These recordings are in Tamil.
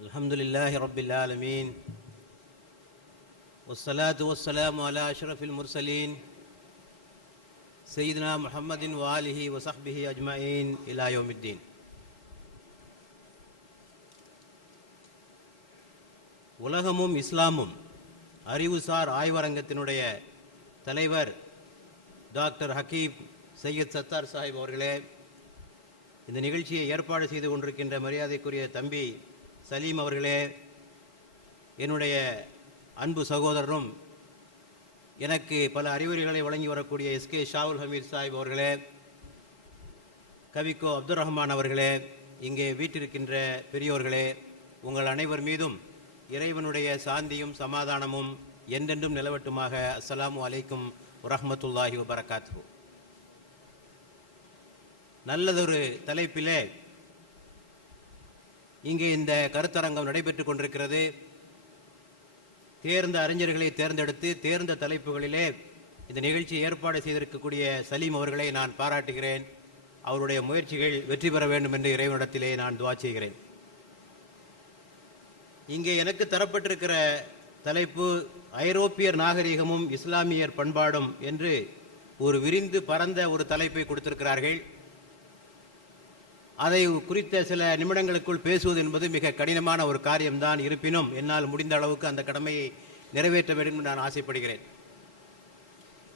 Alhamdulillahi Rabbil Alameen. Wassalatu wassalamu ala ashrafil mursaleen. Sayyidina Muhammadin wa alihi wa sahbihi ajma'in ila yawmiddin. உலகமும் இஸ்லாமும் அறிவுசார் ஆய்வரங்கத்தினுடைய தலைவர் டாக்டர் ஹக்கீப் சையத் சத்தார் சாஹிப் அவர்களே, இந்த நிகழ்ச்சியை ஏற்பாடு செய்து கொண்டிருக்கின்ற மரியாதைக்குரிய தம்பி சலீம் அவர்களே, என்னுடைய அன்பு சகோதரரும் எனக்கு பல அறிவுரைகளை வழங்கி வரக்கூடிய எஸ்கே ஷாவுல் ஹமீத் சாஹிப் அவர்களே, கவிக்கோ அப்துல் ரஹ்மான் அவர்களே, இங்கே வீட்டிருக்கின்ற பெரியோர்களே, உங்கள் அனைவர் மீதும் இறைவனுடைய சாந்தியும் சமாதானமும் என்றென்றும் நிலவட்டுமாக. அஸ்ஸலாமு அலைக்கும் வரஹ்மத்துல்லாஹி வபரகாத்துஹு. நல்லதொரு தலைப்பிலே இங்கே இந்த கருத்தரங்கம் நடைபெற்றுக் கொண்டிருக்கிறது. தேர்ந்த அறிஞர்களை தேர்ந்தெடுத்து தேர்ந்த தலைப்புகளிலே இந்த நிகழ்ச்சியை ஏற்பாடு செய்திருக்கக்கூடிய சலீம் அவர்களை நான் பாராட்டுகிறேன். அவருடைய முயற்சிகள் வெற்றி பெற வேண்டும் என்று இறைவனிடத்திலே நான் துஆ செய்கிறேன். இங்கே எனக்கு தரப்பட்டிருக்கிற தலைப்பு ஐரோப்பியர் நாகரிகமும் இஸ்லாமியர் பண்பாடும் என்று ஒரு விரிந்து பரந்த ஒரு தலைப்பை கொடுத்திருக்கிறார்கள். அதை குறித்த சில நிமிடங்களுக்குள் பேசுவது என்பது மிக கடினமான ஒரு காரியம்தான். இருப்பினும் என்னால் முடிந்த அளவுக்கு அந்த கடமையை நிறைவேற்ற வேண்டும் என்று நான் ஆசைப்படுகிறேன்.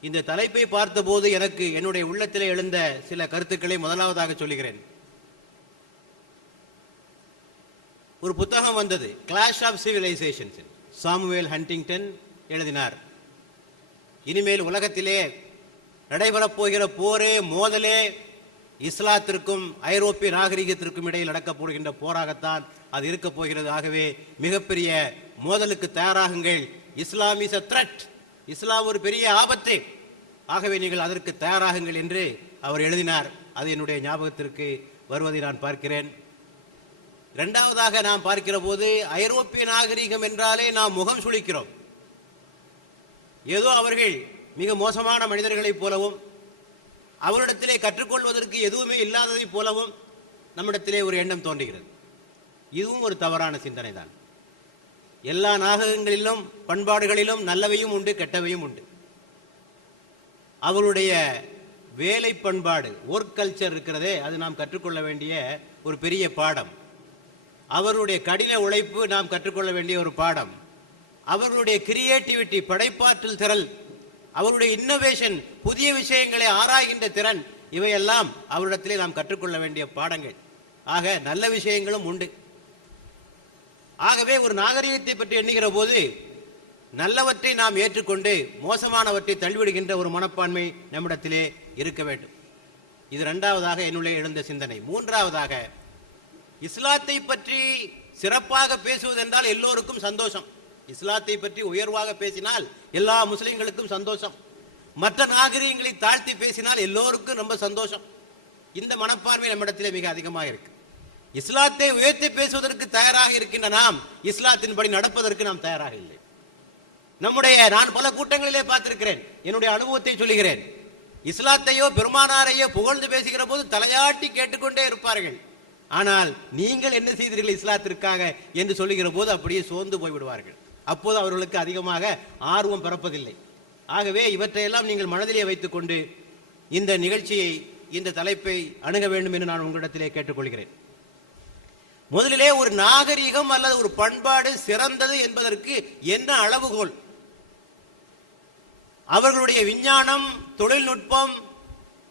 இந்த தலைப்பை பார்த்தபோது எனக்கு என்னுடைய உள்ளத்திலே எழுந்த சில கருத்துக்களை முதலாவதாக சொல்லுகிறேன். ஒரு புத்தகம் வந்தது, clash of civilisations. Samuel Huntington எழுதினார். இனிமேல் உலகத்திலே நடைபெறப் போகிற போரே மோதலே இஸ்லாத்திற்கும் ஐரோப்பிய நாகரிகத்திற்கும் இடையில் நடக்கப் போகின்ற போராகத்தான் அது இருக்கப் போகிறது. ஆகவே மிகப்பெரிய மோதலுக்கு தயாராகுங்கள். இஸ்லாம் இஸ் a threat. இஸ்லாம் ஒரு பெரிய ஆபத்து. ஆகவே நீங்கள் அதற்கு தயாராகுங்கள் என்று அவர் எழுதினார். அது என்னுடைய ஞாபகத்திற்கு வருவதை நான் பார்க்கிறேன். இரண்டாவதாக நாம் பார்க்கிற போது ஐரோப்பிய நாகரிகம் என்றாலே நாம் முகம் சுளிக்கிறோம். ஏதோ அவர்கள் மிக மோசமான மனிதர்களைப் போலவும் அவரிடத்திலே கற்றுக்கொள்வதற்கு எதுவுமே இல்லாததை போலவும் நம்மிடத்திலே ஒரு எண்ணம் தோன்றுகிறது. இதுவும் ஒரு தவறான சிந்தனை தான். எல்லா நாகரிகங்களிலும் பண்பாடுகளிலும் நல்லவையும் உண்டு, கெட்டவையும் உண்டு. அவருடைய வேலை பண்பாடு, ஒர்க் கல்ச்சர் இருக்கிறதே, அது நாம் கற்றுக்கொள்ள வேண்டிய ஒரு பெரிய பாடம். அவருடைய கடின உழைப்பு நாம் கற்றுக்கொள்ள வேண்டிய ஒரு பாடம். அவர்களுடைய கிரியேட்டிவிட்டி, படைப்பாற்றல் திறல், அவருடைய இன்னோவேஷன், புதிய விஷயங்களை ஆராய்கின்ற திறன், இவையெல்லாம் அவரிடத்திலே நாம் கற்றுக்கொள்ள வேண்டிய பாடங்கள். ஆக நல்ல விஷயங்களும் உண்டு. ஆகவே ஒரு நாகரிகத்தை பற்றி எண்ணுகிற போது நல்லவற்றை நாம் ஏற்றுக்கொண்டு மோசமானவற்றை தள்ளிவிடுகின்ற ஒரு மனப்பான்மை நம்மிடத்திலே இருக்க வேண்டும். இது இரண்டாவதாக என்னுள்ளே எழுந்த சிந்தனை. மூன்றாவதாக, இஸ்லாத்தை பற்றி சிறப்பாக பேசுவதென்றால் எல்லோருக்கும் சந்தோஷம். இஸ்லாத்தை பற்றி உயர்வாக பேசினால் எல்லா முஸ்லிம்களுக்கும் சந்தோஷம். மற்ற நாகரிகங்களை தாழ்த்தி பேசினால் எல்லோருக்கும் ரொம்ப சந்தோஷம். இந்த மனப்பான்மை நம்மிடத்திலே மிக அதிகமாக இருக்கு. இஸ்லாத்தை உயர்த்தி பேசுவதற்கு தயாராக இருக்கின்ற நாம் இஸ்லாத்தின்படி நடப்பதற்கு நாம் தயாராக இல்லை. நான் பல கூட்டங்களிலே பார்த்திருக்கிறேன். என்னுடைய அனுபவத்தை சொல்லுகிறேன். இஸ்லாத்தையோ பெருமானாரையோ புகழ்ந்து பேசுகிற போது தலையாட்டி கேட்டுக்கொண்டே இருப்பார்கள். ஆனால் நீங்கள் என்ன செய்தீர்கள் இஸ்லாத்திற்காக என்று சொல்லுகிற போது அப்படியே சோர்ந்து போய்விடுவார்கள். அப்போது அவர்களுக்கு அதிகமாக ஆர்வம் பிறப்பதில்லை. ஆகவே இவற்றையெல்லாம் நீங்கள் மனதிலே வைத்துக் கொண்டு இந்த நிகழ்ச்சியை, இந்த தலைப்பை அணுக வேண்டும் என்று நான் உங்களிடத்திலே கேட்டுக்கொள்கிறேன். முதலிலே ஒரு நாகரிகம் அல்லது ஒரு பண்பாடு சிறந்தது என்பதற்கு என்ன அளவுகோல்? அவர்களுடைய விஞ்ஞானம், தொழில்நுட்பம்,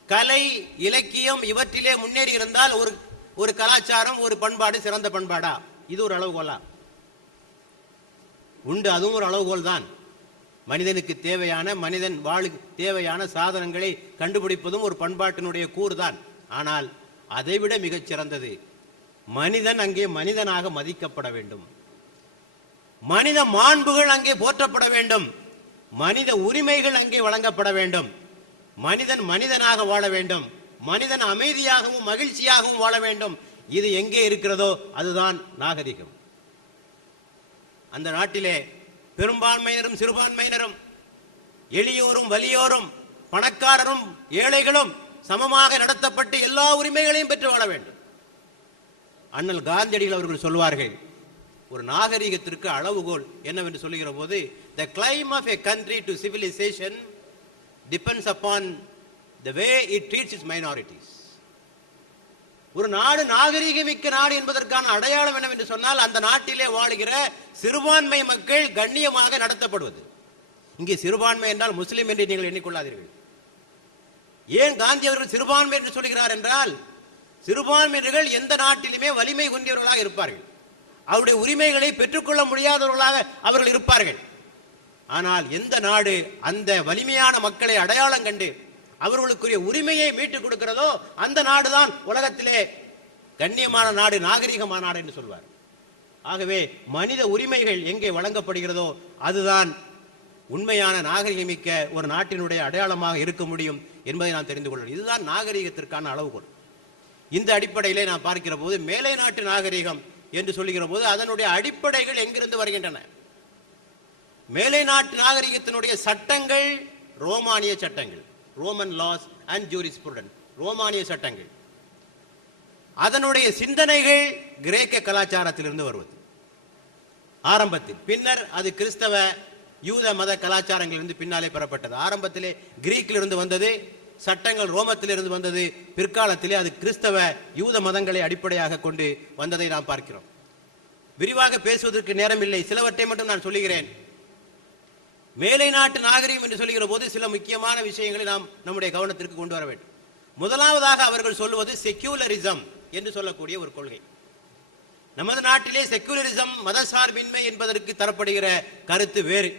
கலை, இலக்கியம் இவற்றிலே முன்னேறி இருந்தால் ஒரு கலாச்சாரம், ஒரு பண்பாடு சிறந்த பண்பாடா? இது ஒரு அளவுகோலா? உண்டு, அதுவும் ஒரு அளவுகோல் தான். மனிதனுக்கு தேவையான, மனிதன் வாழுக்கு தேவையான சாதனங்களை கண்டுபிடிப்பதும் ஒரு பண்பாட்டினுடைய கூறுதான். ஆனால் அதைவிட மிகச் சிறந்தது, மனிதன் அங்கே மனிதனாக மதிக்கப்பட வேண்டும். மனித மாண்புகள் அங்கே போற்றப்பட வேண்டும். மனித உரிமைகள் அங்கே வழங்கப்பட வேண்டும். மனிதன் மனிதனாக வாழ வேண்டும். மனிதன் அமைதியாகவும் மகிழ்ச்சியாகவும் வாழ வேண்டும். இது எங்கே இருக்கிறதோ அதுதான் நாகரிகம். அந்த நாட்டிலே பெரும்பான்மையினரும் சிறுபான்மையினரும், எளியோரும் வலியோரும், பணக்காரரும் ஏழைகளும் சமமாக நடத்தப்பட்டு எல்லா உரிமைகளையும் பெற்று வாழ வேண்டும். அண்ணல் காந்தியடிகள் அவர்கள் சொல்வார்கள், ஒரு நாகரிகத்திற்கு அளவுகோல் என்னவென்று சொல்லுகிற போது, the climb of a country to civilization depends upon the way it treats its minorities. ஒரு நாடு நாகரிகமிக்க நாடு என்பதற்கான அடையாளம் என்னவென்று சொன்னால், அந்த நாட்டிலே வாழுகிற சிறுபான்மை மக்கள் கண்ணியமாக நடத்தப்படுவது. இங்கே சிறுபான்மை என்றால் முஸ்லிம் என்று நீங்கள் எண்ணிக்கொள்ளாதீர்கள். ஏன் காந்தி அவர்கள் சிறுபான்மை என்று சொல்கிறார் என்றால், சிறுபான்மையினர்கள் எந்த நாட்டிலுமே வலிமை குன்றியவர்களாக இருப்பார்கள், அவருடைய உரிமைகளை பெற்றுக்கொள்ள முடியாதவர்களாக அவர்கள் இருப்பார்கள். ஆனால் எந்த நாடு அந்த வலிமையான மக்களை அடையாளம் கண்டு அவர்களுக்குரிய உரிமையை மீட்டுக் கொடுக்கிறதோ அந்த நாடுதான் உலகத்திலே கண்ணியமான நாடு, நாகரிகமான நாடு என்று சொல்வார். ஆகவே மனித உரிமைகள் எங்கே வழங்கப்படுகிறதோ அதுதான் உண்மையான நாகரிகமிக்க ஒரு நாட்டினுடைய அடையாளமாக இருக்க முடியும் என்பதை நாம் தெரிந்து கொள்ளணும். இதுதான் நாகரிகத்திற்கான அளவுகோல். இந்த அடிப்படையிலே நாம் பார்க்கிற போது மேலை நாட்டு நாகரிகம் என்று சொல்லுகிற போது அதனுடைய அடிப்படைகள் எங்கிருந்து வருகின்றன? மேலை நாட்டு நாகரிகத்தினுடைய சட்டங்கள் ரோமானிய சட்டங்கள், ரோமன் லாஸ் அண்ட் ஜூரிஸ்ப்ருடன்ஸ், ரோமானிய சட்டங்கள். அதனுடைய சிந்தனைகள் கிரேக்க கலாச்சாரத்திலிருந்து வருவது ஆரம்பத்தில். பின்னர் அது கிறிஸ்தவ யூத மத கலாச்சாரங்களிலிருந்து பின்னாலே பெறப்பட்டது. ஆரம்பத்திலே கிரீக்கிலிருந்து வந்தது, சட்டங்கள் ரோமத்திலிருந்து வந்தது, பிற்காலத்திலே அது கிறிஸ்தவ யூத மதங்களை அடிப்படையாக கொண்டு வந்ததை நாம் பார்க்கிறோம். விரிவாக பேசுவதற்கு நேரம் இல்லை, சிலவற்றை மட்டும் நான் சொல்லுகிறேன். மேலை நாட்டு நாகரிகம் என்று சொல்லுகிற போது சில முக்கியமான விஷயங்களை நாம் நம்முடைய கவனத்திற்கு கொண்டு வர வேண்டும். முதலாவதாக அவர்கள் சொல்லுவது செக்யூலரிசம் என்று சொல்லக்கூடிய ஒரு கொள்கை. நமது நாட்டிலே செக்யூலரிசம் மதசார்பின்மை என்பதற்கு தரப்படுகிற கருத்து வேறு,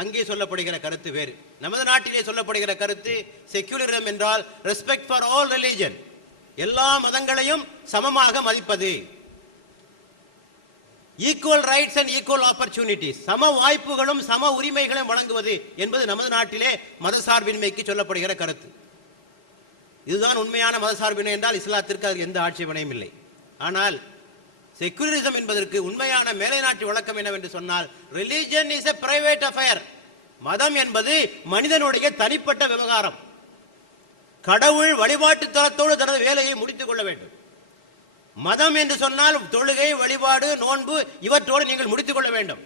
அங்கே சொல்லப்படுகிற கருத்து வேறு. நமது நாட்டிலே சொல்லப்படுகிற கருத்து செக்யூலரிசம் என்றால் ரெஸ்பெக்ட் ஃபார் ஆல் ரிலிஜன், எல்லா மதங்களையும் சமமாக மதிப்பது, equal rights and equal opportunities, சம வாய்ப்புகளும் சம உரிமைகளும் வழங்குவது என்பது நமது நாட்டிலே மதசார்பின்மைக்கு சொல்லப்படுகிற கருத்து. இதுதான் உண்மையான மதசார்பின்மை என்றால் இஸ்லாத்திற்கு அது எந்த ஆட்சேபனையும் இல்லை. ஆனால் செக்யூலரிசம் என்பதற்கு உண்மையான மேலை நாட்டு விளக்கம் என்னவென்று சொன்னால், religion is a private affair, மதம் என்பது மனிதனுடைய தனிப்பட்ட விவகாரம். கடவுள் வழிபாட்டு தலத்தோடு தனது வேலையை முடித்துக் கொள்ள வேண்டும். மதம் என்று சொன்னால் தொழுகை, வழிபாடு, நோன்பு இவற்றோடு நீங்கள் முடித்துக் கொள்ள வேண்டும்.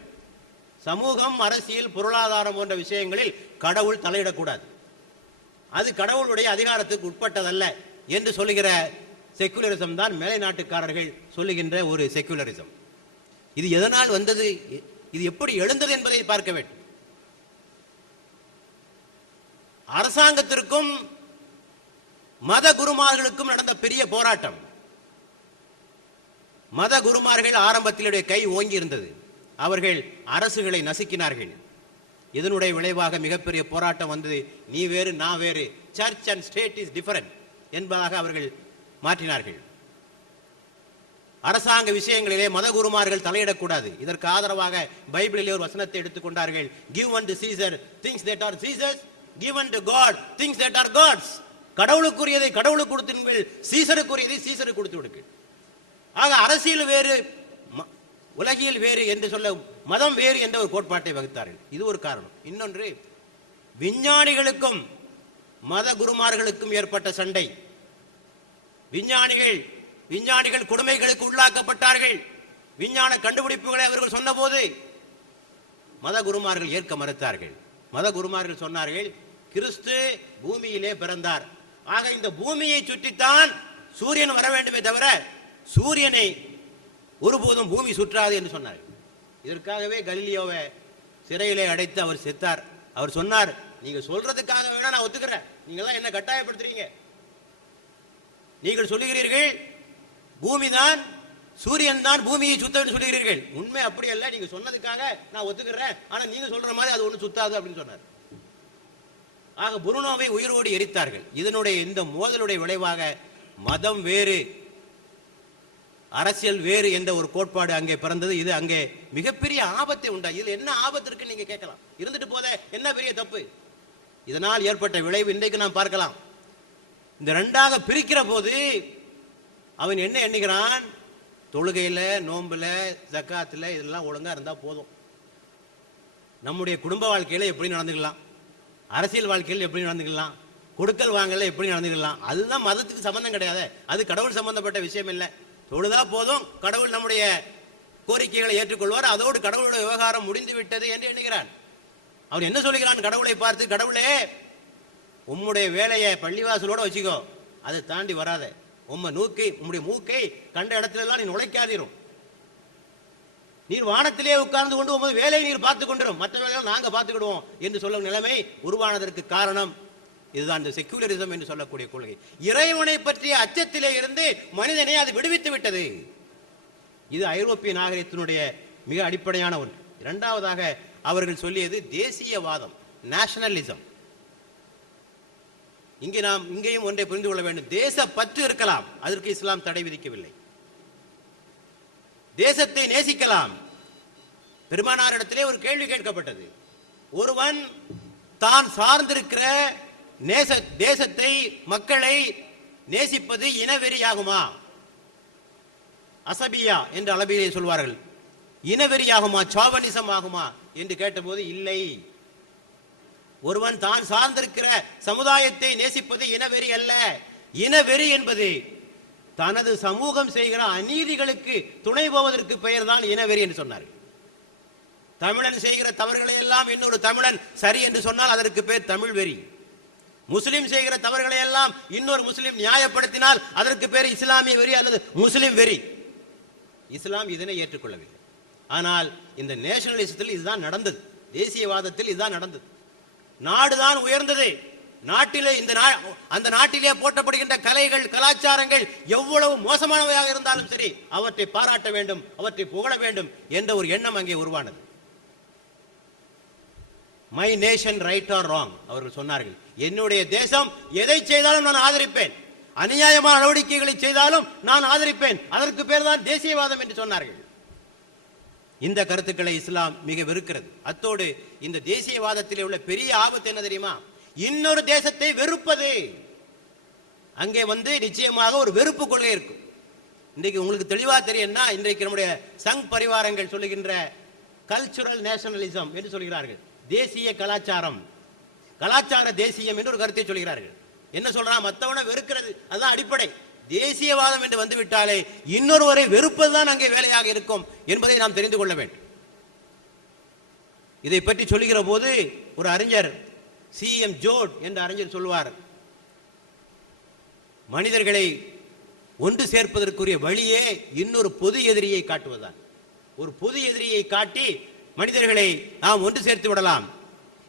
சமூகம், அரசியல், பொருளாதாரம் போன்ற விஷயங்களில் கடவுள் தலையிடக்கூடாது, அது கடவுளுடைய அதிகாரத்துக்கு உட்பட்டதல்ல என்று சொல்லுகிற செக்குலரிசம் தான் மேலை நாட்டுக்காரர்கள் சொல்லுகின்ற ஒரு செக்குலரிசம். இது எதனால் வந்தது, இது எப்படி எழுந்தது என்பதை பார்க்க வேண்டும். அரசாங்கத்திற்கும் மத குருமார்களுக்கும் நடந்த பெரிய போராட்டம். மத குருமார்கள் ஆரம்பத்திலுடைய கை ஓங்கி இருந்தது, அவர்கள் அரசுகளை நசுக்கினார்கள். இதனுடைய விளைவாக மிகப்பெரிய போராட்டம் வந்தது. நீ வேறு நான் வேறு, church and state is different என்பதாக அவர்கள் மாற்றினார்கள். அரசாங்க விஷயங்களிலே மத குருமார்கள் தலையிடக்கூடாது. இதற்கு ஆதரவாக பைபிளிலே ஒரு வசனத்தை எடுத்துக்கொண்டார்கள். Give unto Caesar things that are Caesar's, give unto God things that are God's. கடவுளுக்குரியதை கடவுளுக்கு கொடுத்துங்கள், சீசருக்குரியதை சீசருக்கு கொடுத்து விடுங்கள். ஆக அரசியல் வேறு, உலகியல் வேறு என்று சொல்ல மதம் வேறு என்ற ஒரு கோட்பாட்டை வகுத்தார்கள். இது ஒரு காரணம். இன்னொன்று, விஞ்ஞானிகளுக்கும் மத குருமார்களுக்கும் ஏற்பட்ட சண்டை. விஞ்ஞானிகள் கொடுமைகளுக்கு உள்ளாக்கப்பட்டார்கள். விஞ்ஞான கண்டுபிடிப்புகளை அவர்கள் சொன்னபோது மத குருமார்கள் ஏற்க மறுத்தார்கள். மத குருமார்கள் சொன்னார்கள், கிறிஸ்து பூமியிலே பிறந்தார், ஆக இந்த பூமியை சுற்றித்தான் சூரியன் வர வேண்டுமே தவிர சூரியனை ஒருபோதும் பூமி சுற்றாது என்று சொன்னார். இதற்காகவே கலீலியோவை சிறையிலே அடைத்து அவர் செத்தார். அவர் சொன்னார், நீங்க சொல்றதுக்காக வேணா நான் ஒத்துக்கிறேன், நீங்க எல்லாம் என்ன கட்டாயப்படுத்துறீங்க, நீங்கள் சொல்லுகிறீர்கள் பூமி தான், சூரியன் தான் பூமியை சுத்த சொல்லுகிறீர்கள், உண்மை அப்படி அல்ல, நீங்க சொன்னதுக்காக நான் ஒத்துக்கிறேன், ஆனா நீங்க சொல்ற மாதிரி அது ஒண்ணு சுத்தாது அப்படின்னு சொன்னார். ஆக புருனோவை உயிரோடு எரித்தார்கள். இதனுடைய இந்த மோதலுடைய விளைவாக மதம் வேறு அரசியல் வேறு என்ற ஒரு கோட்பாடு அங்கே பிறந்தது. இது அங்கே மிகப்பெரிய ஆபத்தை உண்டா. இதில் என்ன ஆபத்து இருக்குன்னு நீங்க கேட்கலாம். இருந்துட்டு போத என்ன பெரிய தப்பு, இதனால் ஏற்பட்ட விளைவு இன்றைக்கு நாம் பார்க்கலாம். இந்த ரெண்டாக பிரிக்கிற போது அவன் என்ன எண்ணுகிறான், தொழுகையில, நோம்புல, ஜக்காத்துல இதெல்லாம் ஒழுங்கா இருந்தா போதும், நம்முடைய குடும்ப வாழ்க்கையில எப்படி நடந்துக்கலாம், அரசியல் வாழ்க்கையில் எப்படி நடந்துக்கலாம், கொடுக்கல் வாங்கல எப்படி நடந்துக்கலாம், அதுதான் மதத்துக்கு சம்பந்தம் கிடையாது, அது கடவுள் சம்பந்தப்பட்ட விஷயம் இல்லை, தொழுதா போதும், கடவுள் நம்முடைய கோரிக்கைகளை ஏற்றுக்கொள்வார். அதோடு கடவுளுடைய விவகாரம் முடிந்து விட்டது என்று எண்ணுகிறான். அவன் என்ன சொல்லுகிறான் கடவுளை பார்த்து? கடவுளே, உம்முடைய வேலையை பள்ளிவாசலோட வச்சுக்கோ, அதை தாண்டி வராத. உம்முடைய மூக்கை கண்ட இடத்துல எல்லாம் நீ நுழைக்காதீரும். நீர் வானத்திலே உட்கார்ந்து கொண்டு உமது வேலையை நீர் பார்த்துக் கொண்டிரும், மற்ற வேலைகள் நாங்க பார்த்துக்கிடுவோம் என்று சொல்லும் நிலைமை உருவானதற்கு காரணம் இதுதான் இந்த செக்குலரிசம் என்று சொல்லக்கூடிய கொள்கை. இறைவனை பற்றிய அச்சத்திலே இருந்து மனிதனை அது விடுவித்து விட்டது. இது ஐரோப்பிய நாகரிகத்தினுடைய மிக அடிப்படையான ஒன்று. இரண்டாவதாக அவர்கள் சொல்லியது தேசியவாதம், நேஷனலிசம். இங்கேயும் ஒன்றை புரிந்து கொள்ள வேண்டும். தேச பற்று இருக்கலாம், அதற்கு இஸ்லாம் தடை விதிக்கவில்லை. தேசத்தை நேசிக்கலாம். பெருமானாரிடத்திலே ஒரு கேள்வி கேட்கப்பட்டது. ஒருவன் தான் சார்ந்திருக்கிற தேசத்தை, மக்களை நேசிப்பது இனவெறியாகுமா? அசபியா என்று அளவிலே சொல்வார்கள். இனவெறியாகுமா, சாவனிசம் ஆகுமா என்று கேட்டபோது இல்லை. ஒருவன் தான் சார்ந்திருக்கிற சமுதாயத்தை நேசிப்பது இனவெறி அல்ல. இனவெறி என்பது தனது சமூகம் செய்கிற அநீதிகளுக்கு துணை போவதற்கு பெயர் தான் இனவெறி என்று சொன்னார். தமிழன் செய்கிற தவறுகளை எல்லாம் இன்னொரு தமிழன் சரி என்று சொன்னால் அதற்கு பேர் தமிழ் வெறி. முஸ்லிம் செய்கிற தவறுகளை எல்லாம் இன்னொரு முஸ்லிம் நியாயப்படுத்தினால் அதற்கு பேர் இஸ்லாமிய வெறி அல்லது முஸ்லிம் வெறி. இஸ்லாம் இதனை ஏற்றுக்கொள்ளவில்லை. ஆனால் இந்த நேஷனலிசத்தில் இதுதான் நடந்தது, தேசியவாதத்தில் இதுதான் நடந்தது. நாடுதான் உயர்ந்தது. நாட்டிலே அந்த நாட்டிலே போற்றப்படுகின்ற கலைகள், கலாச்சாரங்கள் எவ்வளவு மோசமானவையாக இருந்தாலும் சரி, அவற்றை பாராட்ட வேண்டும், அவற்றை புகழ வேண்டும் என்ற ஒரு எண்ணம் அங்கே உருவானது. My nation right or wrong அவர்கள் சொன்னார்கள். என்னுடைய தேசம் எதை செய்தாலும் நான் ஆதரிப்பேன், அநியாயமான நடவடிக்கைகளை செய்தாலும் நான் ஆதரிப்பேன், அதற்கு பேர் தான் தேசியவாதம் என்று சொன்னார்கள். இந்த கருத்துக்களை இஸ்லாம் மிக வெறுக்கிறது. அத்தோடு இந்த தேசியவாதத்திலே உள்ள பெரிய ஆபத்து என்ன தெரியுமா? இன்னொரு தேசத்தை வெறுப்பது. அங்கே நிச்சயமாக ஒரு வெறுப்பு கொள்கை இருக்கும். இன்றைக்கு உங்களுக்கு தெளிவா தெரியும்னா, இன்றைக்கு நம்முடைய சங் பரிவாரங்கள் சொல்லுகின்ற கல்ச்சுரல் நேஷனலிசம் என்று சொல்கிறார்கள். தேசிய கலாச்சாரம், கலாச்சார தேசியம் என்று ஒரு கருத்தை சொல்கிறார்கள். என்ன சொல்றான்? மற்றவனை வெறுக்கிறது, அதுதான் அடிப்படை. தேசியவாதம் என்று வந்துவிட்டாலே இன்னொருவரை வெறுப்பதுதான் அங்கே வேலையாக இருக்கும் என்பதை நாம் தெரிந்து கொள்ள வேண்டும். இதை பற்றி சொல்லுகிற போது ஒரு அறிஞர், சிஎம் ஜோட் என்ற அறிஞர் சொல்வார், மனிதர்களை ஒன்று சேர்ப்பதற்குரிய வழியே இன்னொரு பொது எதிரியை காட்டுவதுதான். ஒரு பொது எதிரியை காட்டி மனிதர்களை நாம் ஒன்று சேர்த்து விடலாம்.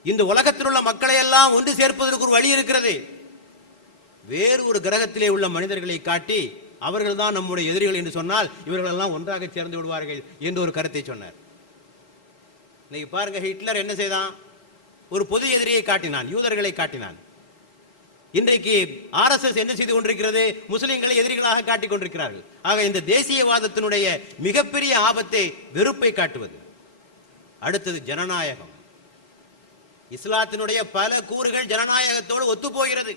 இந்த உலகத்தில் உள்ள மக்களை எல்லாம் ஒன்று சேர்ப்பதற்கு ஒரு வழி இருக்கிறது. வேறு ஒரு கிரகத்திலே உள்ள மனிதர்களை காட்டி அவர்கள் தான் நம்முடைய எதிரிகள் என்று சொன்னால் இவர்கள் எல்லாம் ஒன்றாக சேர்ந்து விடுவார்கள் என்று ஒரு கருத்தை சொன்னார். இன்னைக்கு பாருங்க, ஹிட்லர் என்ன செய்தான்? ஒரு பொது எதிரியை காட்டினான், யூதர்களை காட்டினான். இன்றைக்கு RSS என்ன செய்து கொண்டிருக்கிறது? முஸ்லிம்களை எதிரிகளாக காட்டிக் கொண்டிருக்கிறார்கள். ஆக இந்த தேசியவாதத்தினுடைய மிகப்பெரிய ஆபத்தை வெறுப்பை காட்டுவது. அடுத்தது ஜனநாயகம். இஸ்லாத்தினுடைய பல கூறுகள் ஜனநாயகத்தோடு ஒத்து போகிறது.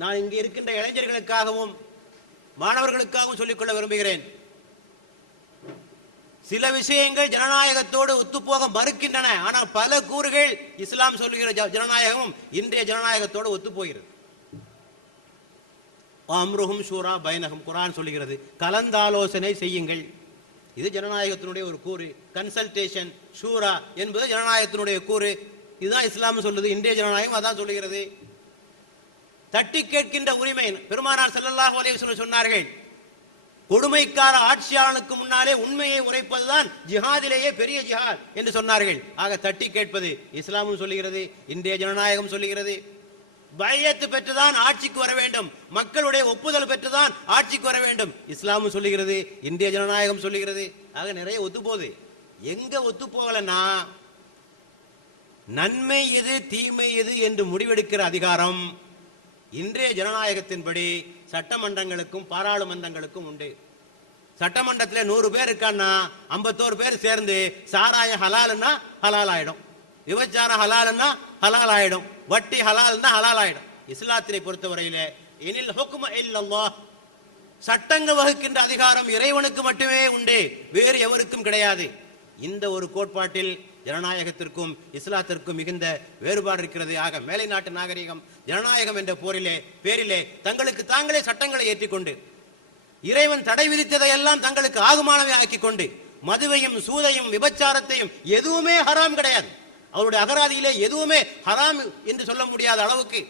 நான் இங்கே இருக்கின்ற இளைஞர்களுக்காகவும் மாணவர்களுக்காகவும் சொல்லிக்கொள்ள விரும்புகிறேன். சில விஷயங்கள் ஜனநாயகத்தோடு ஒத்துப்போக மறுக்கின்றன. ஆனால் பல கூறுகள் இஸ்லாம் சொல்லுகிற ஜனநாயகமும் இன்றைய ஜனநாயகத்தோடு ஒத்துப்போகிறது. அம்ருஹும் ஷூரா பைனஹும், குர்ஆன் சொல்லுகிறது, கலந்தாலோசனை செய்யுங்கள். இது ஜனநாயகத்தினுடைய ஒரு கூறு. கன்சல்டேஷன், ஷூரா என்பது ஜனநாயகத்தினுடைய கூறு. இதுதான் இஸ்லாம் சொல்லுது. இன்றைய ஜனநாயகம் அதான் சொல்லுகிறது. தட்டி கேட்கின்ற உரிமை. பெருமானார் ஸல்லல்லாஹு அலைஹி வஸல்லம் சொன்னார்கள், கொடுமைக்கார ஆட்சியாளனுக்கு முன்னாலே உண்மையை உரைப்பதுதான் ஜிஹாதிலேயே பெரிய ஜிஹாத் என்று சொன்னார்கள். ஆக தட்டி கேட்பது இஸ்லாமும் சொல்லுகிறது, இன்றைய ஜனநாயகம் சொல்லுகிறது. பையத்து பெற்றுதான் ஆட்சிக்கு வர வேண்டும், மக்களுடைய ஒப்புதல் பெற்றுதான் ஆட்சிக்கு வர வேண்டும், இஸ்லாமும் சொல்லுகிறது, இந்திய ஜனநாயகம் சொல்லுகிறது. ஆக நிறைய ஒத்துப்போகுது. எங்க ஒத்துப்போகலன்னா, நன்மை எது தீமை எது என்று முடிவெடுக்கிற அதிகாரம் இன்றைய ஜனநாயகத்தின்படி சட்டமன்றங்களுக்கும் பாராளுமன்றங்களுக்கும் உண்டு. சட்டமன்றத்தில் 100 பேர் இருக்கான்னா 51 பேர் சேர்ந்து சாராயம் ஹலால்னா ஹலால் ஆயிடும், விபச்சாரம் ஹலால்னா ஹலால் ஆயிடும், வட்டி ஹலால்னா ஹலால் ஆயிடும். இஸ்லாத்தினை பொறுத்தவரையில இனில் ஹுக்மு இல்லல்லாஹ், சட்டங்கள் வகுக்கின்ற அதிகாரம் இறைவனுக்கு மட்டுமே உண்டு, வேறு எவருக்கும் கிடையாது. இந்த ஒரு கோட்பாட்டில் ஜனநாயகத்திற்கும் இஸ்லாத்திற்கும் மிகுந்த வேறுபாடு இருக்கிறது. ஆக மேலை நாட்டு நாகரிகம் ஜனநாயகம் என்ற பேரிலே தங்களுக்கு தாங்களே சட்டங்களை ஏற்றிக்கொண்டு இறைவன் தடை விதித்ததை எல்லாம் தங்களுக்கு ஆகுமானவை ஆக்கி கொண்டு மதுவையும் சூதையும் விபச்சாரத்தையும் எதுவுமே ஹராம் கிடையாது. அவருடைய அகராதியிலே எதுவுமே ஹராம் என்று சொல்ல முடியாத அளவுக்கு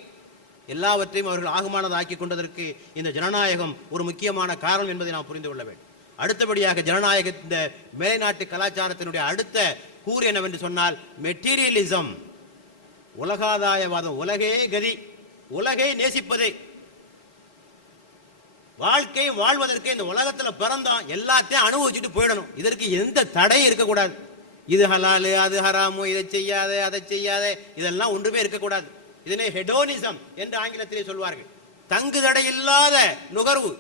எல்லாவற்றையும் அவர்கள் ஆகுமானதை ஆக்கி கொண்டதற்கு இந்த ஜனநாயகம் ஒரு முக்கியமான காரணம் என்பதை நாம் புரிந்து கொள்ள வேண்டும். அடுத்தபடியாக ஜனநாயக இந்த மேலைநாட்டு கலாச்சாரத்தினுடைய அடுத்த கூறு என்னவென்று சொன்னால் மெட்டீரியலிசம், உலகாதாயவாதம். உலகே கதி, உலகை நேசிப்பதே வாழ்க்கை. வாழ்வதற்கு இந்த உலகத்தில் பிறந்தோம், எல்லாத்தையும் அனுபவிச்சுட்டு போயிடணும். இதற்கு எந்த தடையும் இருக்கக்கூடாது. இது ஹலாலு, அது ஹராமு, இதை செய்யாத, அதை செய்யாத, இதெல்லாம் ஒன்றுமே இருக்கக்கூடாது. இதனை ஹெடோனிசம் என்று ஆங்கிலத்திலே சொல்வார்கள். தங்கு தடை இல்லாத நுகர்வு,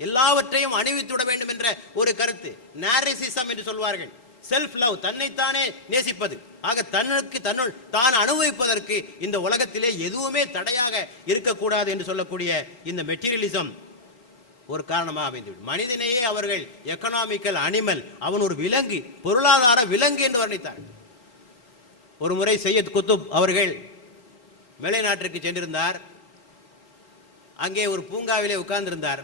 எல்லாவற்றையும் அணிவித்துவிட வேண்டும் என்ற ஒரு கருத்து. நாரிசிசம் என்று சொல்வார்கள். செல்ஃப் லவ், தன்னைத்தானே நேசிப்பது. ஆக தன்னுக்கு தன்னுள் தான் அனுபவிப்பதற்கு இந்த உலகத்திலே எதுவுமே தடையாக இருக்கக்கூடாது என்று சொல்லக்கூடிய இந்த மெட்டீரியலிசம் ஒரு காரணமாக அமைந்துவிடும். மனிதனையே அவர்கள் எக்கனாமிக்கல் அனிமல், அவன் ஒரு விலங்கு, பொருளாதார விலங்கு என்று வர்ணித்தார். ஒரு முறை சையத் குத்துப் அவர்கள் மேலைநாட்டிற்கு சென்றிருந்தார். அங்கே ஒரு பூங்காவிலே உட்கார்ந்திருந்தார்.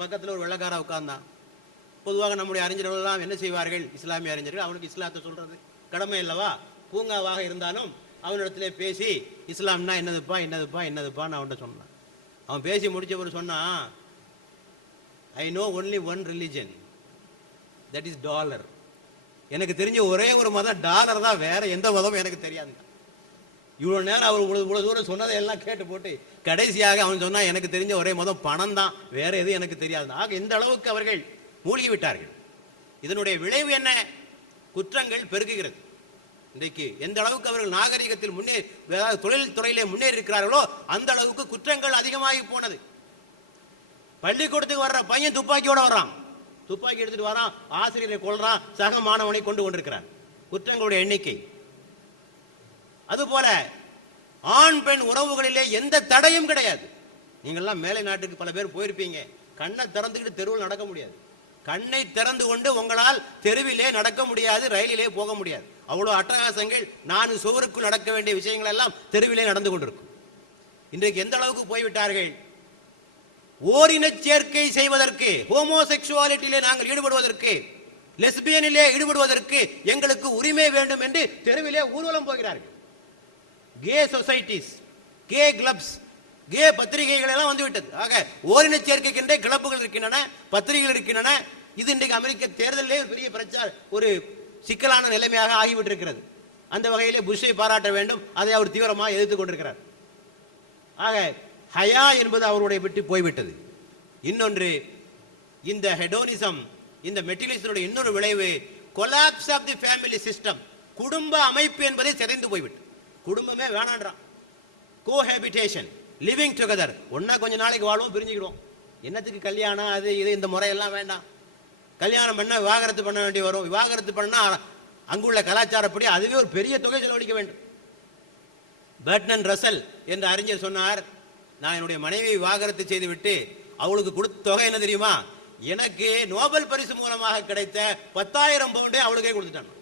பக்கத்தில் ஒரு வெள்ளக்காரா உட்கார்ந்தான். பொதுவாக நம்முடைய அறிஞர்கள் எல்லாம் என்ன செய்வார்கள், இஸ்லாமிய அறிஞர்கள், அவனுக்கு இஸ்லாத்தை சொல்றது கடமை அல்லவா. பூங்காவாக இருந்தாலும் அவனிடத்திலே பேசி இஸ்லாம்னா என்னதுப்பா என்னதுப்பா என்னதுப்பான்னு அவன்கிட்ட சொன்னான். அவன் பேசி முடிச்சவர் சொன்னான், I know only one religion, that is taller. எனக்கு தெரிஞ்ச ஒரே ஒரு மதம் டாலர் தான், வேற எந்த மதமும் எனக்கு தெரியாது. இவ்வளோ நேரம் அவர் இவ்வளோ தூரம் சொன்னதை எல்லாம் கேட்டு போட்டு கடைசியாக அவன் சொன்னா, எனக்கு தெரிஞ்ச ஒரே மதம் பணம் தான், வேற எதுவும் எனக்கு தெரியாது. ஆக இந்த அளவுக்கு அவர்கள் மூழ்கி விட்டார்கள். இதனுடைய விளைவு என்ன? குற்றங்கள் பெருகுகிறது. இன்றைக்கு எந்த அளவுக்கு அவர்கள் நாகரிகத்தில் தொழில் துறையிலே முன்னேறி இருக்கிறார்களோ அந்த அளவுக்கு குற்றங்கள் அதிகமாகி போனது. பள்ளிக்கூடத்துக்கு வர்ற பையன் துப்பாக்கியோட வர்றான், துப்பாக்கி எடுத்துட்டு வரான், ஆசிரியரை கொள்றான், சக மாணவனை கொண்டு கொண்டிருக்கிறான். குற்றங்களுடைய எண்ணிக்கை. அதுபோல ஆண் பெண் உறவுகளிலே எந்த தடையும் கிடையாது. நீங்கள்லாம் மேலை நாட்டுக்கு பல பேர் போயிருப்பீங்க. கண்ணை திறந்துக்கிட்டு தெருவில் நடக்க முடியாது. கண்ணை திறந்து கொண்டு உங்களால் தெருவிலே நடக்க முடியாது, ரயிலிலே போக முடியாது. அவ்வளோ அட்டகாசங்கள், 4 சுவருக்குள் நடக்க வேண்டிய விஷயங்கள் எல்லாம் தெருவிலே நடந்து கொண்டிருக்கும். இன்றைக்கு எந்த அளவுக்கு போய்விட்டார்கள்? ஓரின சேர்க்கை செய்வதற்கு, ஹோமோசெக்சுவாலிட்டியிலே நாங்கள் ஈடுபடுவதற்கு, லெஸ்பியனிலே ஈடுபடுவதற்கு எங்களுக்கு உரிமை வேண்டும் என்று தெருவிலே ஊர்வலம் போகிறார்கள். K societies, K clubs, K பத்திரிகைகள் எல்லாம் வந்துவிட்டது. ஆக ஓரின சேர்க்கைக்கின்ற கிளப்புகள் இருக்கின்றன, பத்திரிகைகள் இருக்கின்றன. இது இன்றைக்கு அமெரிக்க தேர்தலிலே ஒரு பெரிய பிரச்சார ஒரு சிக்கலான நிலைமையாக ஆகிவிட்டிருக்கிறது. அந்த வகையிலே புஷ்ஷை பாராட்ட வேண்டும், அதை அவர் தீவிரமாக எதிர்த்துக் கொண்டிருக்கிறார். ஆக ஹயா என்பது அவருடைய விட்டு போய்விட்டது. இன்னொன்று, இந்த ஹெடோனிசம், இந்த மெட்டீரியலிசனுடைய இன்னொரு விளைவு collapse of the family system. குடும்ப அமைப்பு என்பதை சிதைந்து போய்விட்டு, குடும்பமே வேணான்றான். கோஹேபிடேஷன், லிவிங் டுகெதர், ஒன்னா கொஞ்ச நாளைக்கு வாழ்வோம், பிரிஞ்சுக்கிடுவோம். என்னத்துக்கு கல்யாணம், அது இது இந்த முறையெல்லாம் வேண்டாம். கல்யாணம் பண்ண விவாகரத்து பண்ண வேண்டி வரும். விவாகரத்து பண்ணா அங்குள்ள கலாச்சாரப்படி அதுவே ஒரு பெரிய தொகை செலவழிக்க வேண்டும். பெர்ட்ரண்ட் ரசல் என்ற அறிஞர் சொன்னார், நான் என்னுடைய மனைவியை விவாகரத்து செய்து விட்டு அவளுக்கு கொடுத்த தொகை என்ன தெரியுமா, எனக்கு நோபல் பரிசு மூலமாக கிடைத்த 10,000 பவுண்டை அவளுக்கே கொடுத்துட்டான்.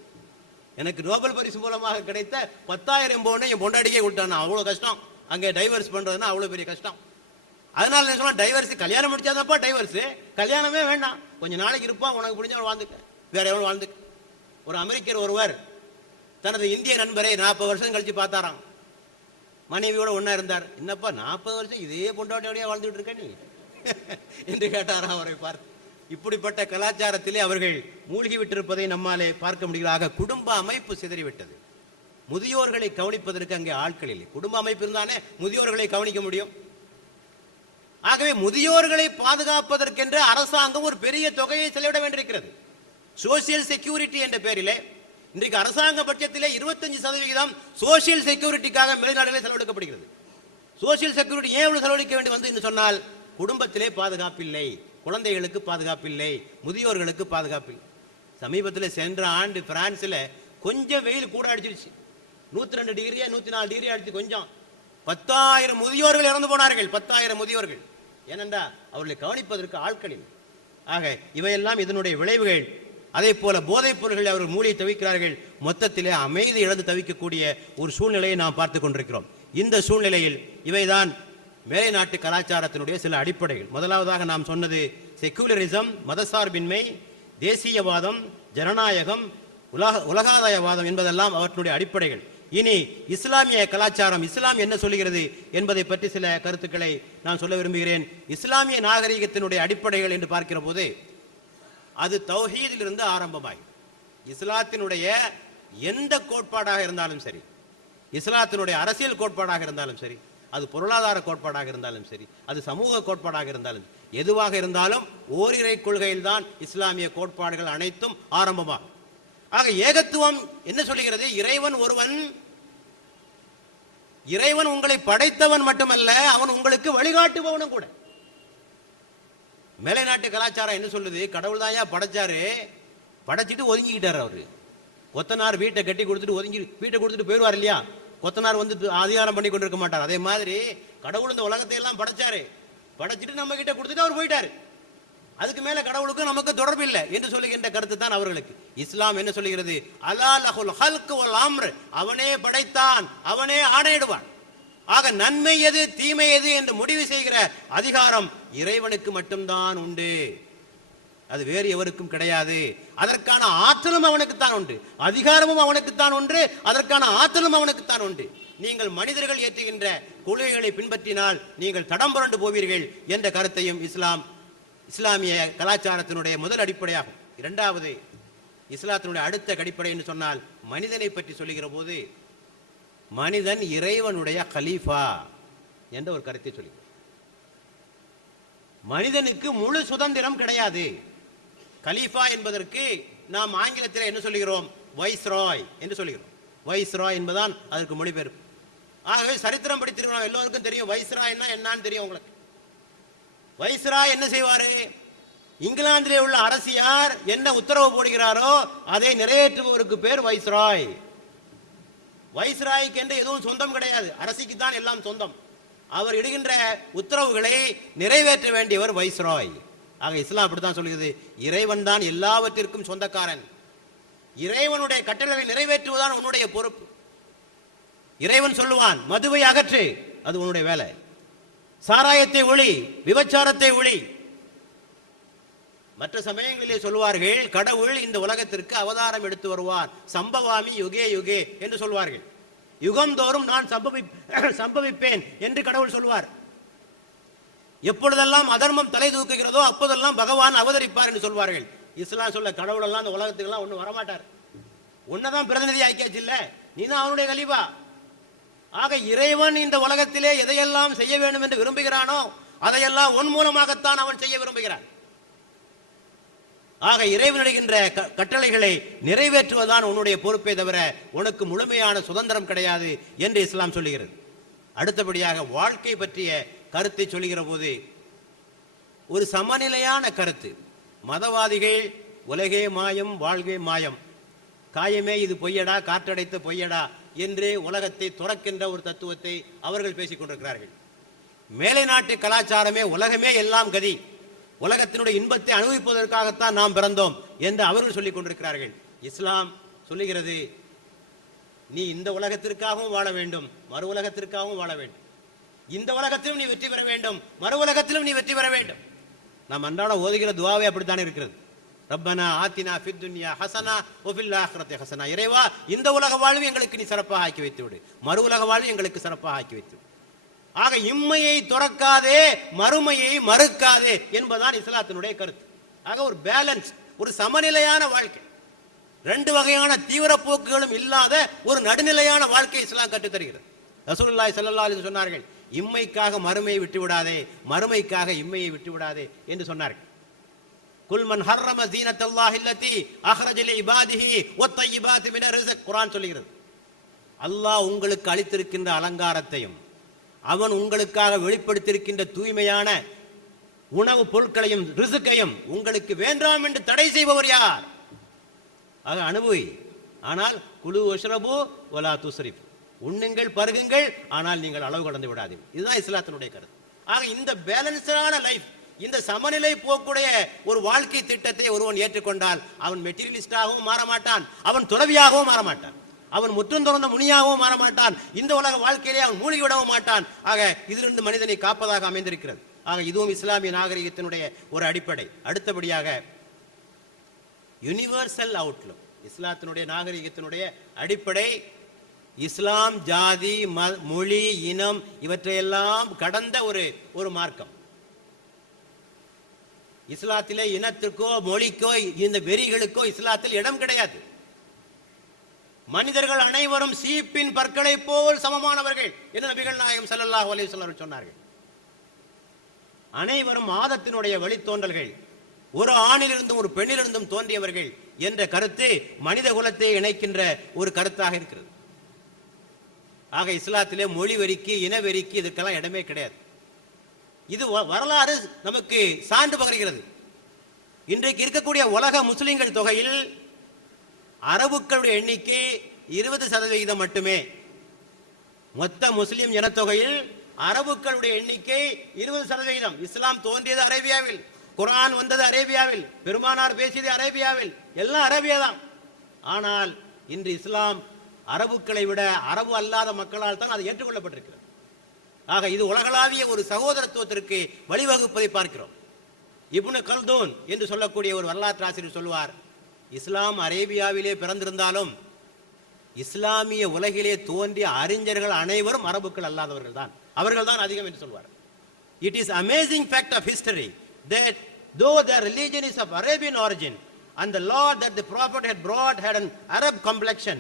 எனக்கு நோபல் பரிசு மூலமாக கிடைத்த 10,000 பவுண்டை என் பொண்டாடிக்கே கொடுத்தான். அவ்வளோ கஷ்டம் அங்கே டைவர்ஸ் பண்றதுன்னா, அவ்வளோ பெரிய கஷ்டம். அதனால என்ன சொன்னா, டைவர்ஸ் கல்யாணம் முடிச்சாதப்பா டைவர்ஸ், கல்யாணமே வேண்டாம், கொஞ்ச நாளைக்கு இருப்பான், உனக்கு முடிஞ்சவன் வாழ்ந்துக்க, வேற எவ்வளவு வாழ்ந்துக்க. ஒரு அமெரிக்கர் ஒருவர் தனது இந்திய நண்பரை 40 வருஷம் கழிச்சு பார்த்தாராம். மனைவியோட ஒன்னா இருந்தார். என்னப்பா 40 வருஷம் இதே பொண்டாட்டியோடய வாழ்ந்துட்டு இருக்க நீ என்று கேட்டாராம் அவரை பார்த்து. இப்படிப்பட்ட கலாச்சாரத்திலே அவர்கள் மூழ்கி விட்டிருப்பதை நம்மாலே பார்க்க முடியலாக. குடும்ப அமைப்பு சிதறிவிட்டது. முதியோர்களை கவனிப்பதற்கு அங்கே ஆட்கள் இல்லை. குடும்ப அமைப்பு இருந்தானே முதியோர்களை கவனிக்க முடியும். ஆகவே முதியோர்களை பாதுகாப்பதற்கென்று அரசாங்கம் ஒரு பெரிய தொகையை செலவிட வேண்டியிருக்கிறது. சோசியல் செக்யூரிட்டி என்ற பெயரிலே இன்றைக்கு அரசாங்க பட்ஜெட்டிலே 25% சோசியல் செக்யூரிட்டிக்காக வெளிநாடுகளில் செலவழிக்கப்படுகிறது. சோசியல் செக்யூரிட்டி ஏன் இவ்வளவு செலவழிக்க வேண்டி வந்து என்று சொன்னால், குடும்பத்திலே பாதுகாப்பில்லை, குழந்தைகளுக்கு பாதுகாப்பில்லை, முதியோர்களுக்கு பாதுகாப்பில்லை. சமீபத்தில் சென்ற ஆண்டு பிரான்சில் கொஞ்சம் வெயில் கூட அடிச்சிருச்சு. 102 டிகிரியா 104 டிகிரி அடிச்சு கொஞ்சம் 10,000 முதியோர்கள் இறந்து போனார்கள். 10,000 முதியோர்கள். ஏனென்றா அவர்களை கவனிப்பதற்கு ஆட்கள் இல்லை. ஆக இவையெல்லாம் இதனுடைய விளைவுகள். அதே போல போதைப் பொருள்களை அவர்கள் மூலியை தவிக்கிறார்கள். மொத்தத்திலே அமைதி இழந்து தவிக்கக்கூடிய ஒரு சூழ்நிலையை நாம் பார்த்து கொண்டிருக்கிறோம். இந்த சூழ்நிலையில் இவைதான் மேலை நாட்டு கலாச்சாரத்தினுடைய சில அடிப்படைகள். முதலாவதாக நாம் சொன்னது செக்குலரிசம், மதசார்பின்மை, தேசியவாதம், ஜனநாயகம், உலகாதாயவாதம் என்பதெல்லாம் அவற்றினுடைய அடிப்படைகள். இனி இஸ்லாமிய கலாச்சாரம், இஸ்லாம் என்ன சொல்லுகிறது என்பதை பற்றி சில கருத்துக்களை நான் சொல்ல விரும்புகிறேன். இஸ்லாமிய நாகரிகத்தினுடைய அடிப்படைகள் என்று பார்க்கிற போது அது தௌஹீதிலிருந்து ஆரம்பமாய் இஸ்லாத்தினுடைய எந்த கோட்பாடாக இருந்தாலும் சரி, இஸ்லாத்தினுடைய அரசியல் கோட்பாடாக இருந்தாலும் சரி, அது பொருளாதார கோட்பாடாக இருந்தாலும் சரி, அது சமூக கோட்பாடாக இருந்தாலும், எதுவாக இருந்தாலும் ஓரிரை கொள்கையில் தான் இஸ்லாமிய கோட்பாடுகள் அனைத்தும் ஆரம்பமாகும். ஆக ஏகத்துவம் என்ன சொல்லுகிறது? இறைவன் ஒருவன். இறைவன் உங்களை படைத்தவன் மட்டுமல்ல, அவன் உங்களுக்கு வழிகாட்டுபவனும் கூட. மேலை நாட்டு கலாச்சாரம் என்ன சொல்லுது? கடவுள் தான் படைச்சாரு, படைச்சிட்டு ஒதுங்கிக்கிட்டாரு. அவரு கொத்தனார் வீட்டை கட்டி கொடுத்துட்டு ஒதுங்கி வீட்டை கொடுத்துட்டு போயிடுவார் இல்லையா? கொத்தனார் வந்து அதிகாரம் பண்ணி கொண்டிருக்க மாட்டார். அதே மாதிரி கடவுள் இந்த உலகத்தை எல்லாம் படைச்சாரு, படைச்சிட்டு நம்ம கிட்ட கொடுத்துட்டு அவர் போயிட்டாரு. அதுக்கு மேல கடவுளுக்கு நமக்கு தொடர்பு இல்லை என்று சொல்லுகின்ற கருத்து தான் அவர்களுக்கு. இஸ்லாம் என்ன சொல்லுகிறது? அலா லஹுல் ஹல்க் வல் அம்ர், அவனே படைத்தான், அவனே ஆணையிடுவான். ஆக நன்மை எது தீமை எது என்று முடிவு செய்கிற அதிகாரம் இறைவனுக்கு மட்டும்தான் உண்டு, அது வேறு எவருக்கும் கிடையாது. அதற்கான ஆற்றலும் அவனுக்குத்தான் உண்டு, அதிகாரமும் அவனுக்குத்தான் உண்டு, அதற்கான ஆற்றலும் அவனுக்குத்தான் உண்டு. நீங்கள் மனிதர்கள் ஏற்றுகின்ற கொள்கைகளை பின்பற்றினால் நீங்கள் தடம் புரண்டு போவீர்கள் என்ற கருத்தையும் இஸ்லாமிய கலாச்சாரத்தினுடைய முதல் அடிப்படையாகும். இரண்டாவது, இஸ்லாத்தினுடைய அடுத்த அடிப்படை என்று சொன்னால் மனிதனை பற்றி சொல்லுகிற போது மனிதன் இறைவனுடைய கலீஃபா என்ற ஒரு கருத்தை சொல்லுகிறார். மனிதனுக்கு முழு சுதந்திரம் கிடையாது. கலீஃபா என்பதற்கு நாம் ஆங்கிலத்தில் என்ன சொல்லுகிறோம்? வைஸ்ராய் என்று சொல்லுகிறோம். வைஸ்ராய் என்பதான் அதற்கு மொழிபெயர்ப்பு. ஆகவே சரித்திரம் படித்திருக்கிறோம், எல்லோருக்கும் தெரியும் வைஸ்ராய் என்னன்னு தெரியும் உங்களுக்கு. வைஸ்ராய் என்ன செய்வாரு? இங்கிலாந்திலே உள்ள அரசியார் என்ன உத்தரவு போடுகிறாரோ அதை நிறைவேற்றுபவருக்கு பேர் வைஸ்ராய். வைஸ்ராய்க்கு என்று எதுவும் சொந்தம் கிடையாது, அரசிக்கு தான் எல்லாம் சொந்தம். அவர் இடுகின்ற உத்தரவுகளை நிறைவேற்ற வேண்டியவர் வைஸ்ராய். ஆக இஸ்லாம் அப்படித்தான் சொல்கிறது, இறைவன் தான் எல்லாவற்றிற்கும் சொந்தக்காரன். இறைவனுடைய கட்டளைகளை நிறைவேற்றுவதுதான் உன்னுடைய பொறுப்பு. இறைவன் சொல்லுவான், மதுவை அகற்று, அது உன்னுடைய வேலை. சாராயத்தை ஒளி, விபச்சாரத்தை ஒளி. மற்ற சமயங்களிலே சொல்வார்கள், கடவுள் இந்த உலகத்திற்கு அவதாரம் எடுத்து வருவார், சம்பவாமி யுகே யுகே என்று சொல்வார்கள். யுகந்தோறும் நான் சம்பவிப்பேன் என்று கடவுள் சொல்வார். எப்பொழுதெல்லாம் அதர்மம் தலை தூக்குகிறதோ அப்போதெல்லாம் பகவான் அவதரிப்பார் என்று சொல்வார்கள். இஸ்லாம் சொல்ல, கடவுள் எல்லாம் இந்த உலகத்துக்கு எல்லாம் ஒன்றும் வரமாட்டார், உன்னதான் பிரதிநிதி ஆக்கியாச்சு இல்ல, நீ தான் அவனுடைய கலீஃபா. ஆக இறைவன் இந்த உலகத்திலே எதையெல்லாம் செய்ய வேண்டும் என்று விரும்புகிறானோ அதையெல்லாம் உன் மூலமாகத்தான் அவன் செய்ய விரும்புகிறான். ஆக இறைவனிடுகின்ற கட்டளைகளை நிறைவேற்றுவதுதான் உன்னுடைய பொறுப்பே தவிர உனக்கு முழுமையான சுதந்திரம் கிடையாது என்று இஸ்லாம் சொல்லுகிறது. அடுத்தபடியாக வாழ்க்கை பற்றிய கருத்தை சொல்லுகிற போது ஒரு சமநிலையான கருத்து. மதவாதிகள் உலகே மாயம் வாழ்கை மாயம், காயமே இது பொய்யடா காற்றடைத்த பொய்யடா என்று உலகத்தை துறக்கின்ற ஒரு தத்துவத்தை அவர்கள் பேசிக் கொண்டிருக்கிறார்கள். மேலை நாட்டு கலாச்சாரமே உலகமே எல்லாம் கதி, உலகத்தினுடைய இன்பத்தை அனுபவிப்பதற்காகத்தான் நாம் பிறந்தோம் என்று அவர்கள் சொல்லிக் கொண்டிருக்கிறார்கள். இஸ்லாம் சொல்லுகிறது, நீ இந்த உலகத்திற்காகவும் வாழ வேண்டும், மறு உலகத்திற்காகவும் வாழ வேண்டும். இந்த உலகத்திலும் நீ வெற்றி பெற வேண்டும், மறு உலகத்திலும் நீ வெற்றி பெற வேண்டும். நாம் அன்றாட ஓதுகிற துவாவே அப்படித்தானே இருக்கிறது. ரப்பனா ஆத்தினா ஃபித் துன்யா ஹஸனா வ ஃபில் ஆখিরাতি ஹஸனா. இறைவா, இந்த உலக வாழ்வு எங்களுக்கு நீ சிறப்பாக ஆக்கி வைத்து விடு, மறு உலக வாழ்வு எங்களுக்கு சிறப்பாக ஆக்கி வைத்து. ஆக இம்மையை துறக்காதே, மறுமையை மறுக்காதே என்பதுதான் இஸ்லாத்தினுடைய கருத்து. ஆக ஒரு பேலன்ஸ், ஒரு சமநிலையான வாழ்க்கை, ரெண்டு வகையான தீவிர போக்குகளும் இல்லாத ஒரு நடுநிலையான வாழ்க்கை இஸ்லாம் கற்றுத் தருகிறது. ரசூலுல்லாஹி ஸல்லல்லாஹு அலைஹி வஸல்லம் சொன்னார்கள், இம்மைக்காக மறுமையை விட்டு விடாதே, மறுமைக்காக இம்மையை விட்டு விடாதே என்று சொன்னார்கள். குல் மன் ஹர்ரம ஸீனத்தல்லாஹி அல்லதி அஹ்ரஜ லிஇபாதிஹி வத்தய்யிபாத்தி மின ரிஸ்க். குர்ஆன் சொல்கிறது, அல்லாஹ் உங்களுக்கு அளித்திருக்கின்ற அலங்காரத்தையும் அவன் உங்களுக்காக வெளிப்படுத்தியிருக்கின்ற தூய்மையான உணவு பொருட்களையும் ரிஸ்கையும் உங்களுக்கு வேண்டாம் என்று தடை செய்பவர் யார்? ஆக அனுபவி, ஆனால் குலு வஷ்ரபு வலா துஸ்ரிஃப், உண்ணுங்கள் பருகுங்கள், ஆனால் நீங்கள் அளவு கடந்து விடாதீர்கள். இதுதான் இஸ்லாத்தினுடைய கருத்து. ஆக இந்த பேலன்ஸான லைஃப், இந்த சமநிலை போக்குடைய ஒரு வாழ்க்கை திட்டத்தை ஒருவன் ஏற்றுக்கொண்டால் அவன் மெட்டீரியலிஸ்டாகவும் மாற மாட்டான், அவன் துறவியாகவும் மாற மாட்டான். அவன் முற்றும் துறந்த முனியாகவும் மாற மாட்டான், இந்த உலக வாழ்க்கையிலே அவன் மூழ்கி விடவும் மாட்டான். ஆக இதிலிருந்து மனிதனை காப்பதாக அமைந்திருக்கிறது. ஆக இதுவும் இஸ்லாமிய நாகரிகத்தினுடைய ஒரு அடிப்படை. அடுத்தபடியாக யுனிவர்சல் அவுட்லுக், இஸ்லாத்தினுடைய நாகரிகத்தினுடைய அடிப்படை இஸ்லாம் ஜாதி மொழி இனம் இவற்றையெல்லாம் கடந்த ஒரு மார்க்கம். இஸ்லாத்திலே இனத்திற்கோ மொழிக்கோ இந்த வெறிகளுக்கோ இஸ்லாத்தில் இடம் கிடையாது. மனிதர்கள் அனைவரும் சீப்பின் பற்களை போல் சமமானவர்கள் என்று நபிகள் நாயகம் ஸல்லல்லாஹு அலைஹி வஸல்லம் சொன்னார்கள். அனைவரும் ஆதத்தினுடைய வழித்தோன்றல்கள், ஒரு ஆணிலிருந்தும் ஒரு பெண்ணிலிருந்தும் தோன்றியவர்கள் என்ற கருத்து மனித குலத்தை இணைக்கின்ற ஒரு கருத்தாக இருக்கிறது. ஆக இஸ்லாத்திலே மொழி வெறிக்கு இன வெறிக்கு இதற்கெல்லாம் இடமே கிடையாது. இது வரலாறு நமக்கு சான்று பகர்கிறது. இன்றைக்கு இருக்கக்கூடிய உலக முஸ்லிம்கள் தொகையில் அரபுக்களுடைய எண்ணிக்கை 20% மட்டுமே. மொத்த முஸ்லிம் ஜனத்தொகையில் அரபுக்களுடைய எண்ணிக்கை 20%. இஸ்லாம் தோன்றியது அரேபியாவில், குர்ஆன் வந்தது அரேபியாவில், பெருமானார் பேசியது அரேபியாவில், எல்லாம் அரேபியா தான். ஆனால் இன்று இஸ்லாம் அரபுக்களை விட அரபு அல்லாத மக்களால் தான் அது ஏற்றுக்கொள்ளப்பட்டிருக்கிறது. ஆக இது உலகளாவிய ஒரு சகோதரத்துவத்திற்கு வழிவகுப்பதை பார்க்கிறோம். இப்னு கல்தூன் என்று சொல்லக்கூடிய ஒரு வரலாற்று ஆசிரியர் சொல்வார், இஸ்லாம் அரேபியாவிலே பிறந்திருந்தாலும் இஸ்லாமிய உலகிலே தோன்றிய அறிஞர்கள் அனைவரும் அரபுக்கள் அல்லாதவர்கள் தான், அவர்கள் தான் அதிகம் என்று சொல்வார். It is amazing fact of history that though their religion is of Arabian origin and the law that the prophet had brought had an Arab complexion,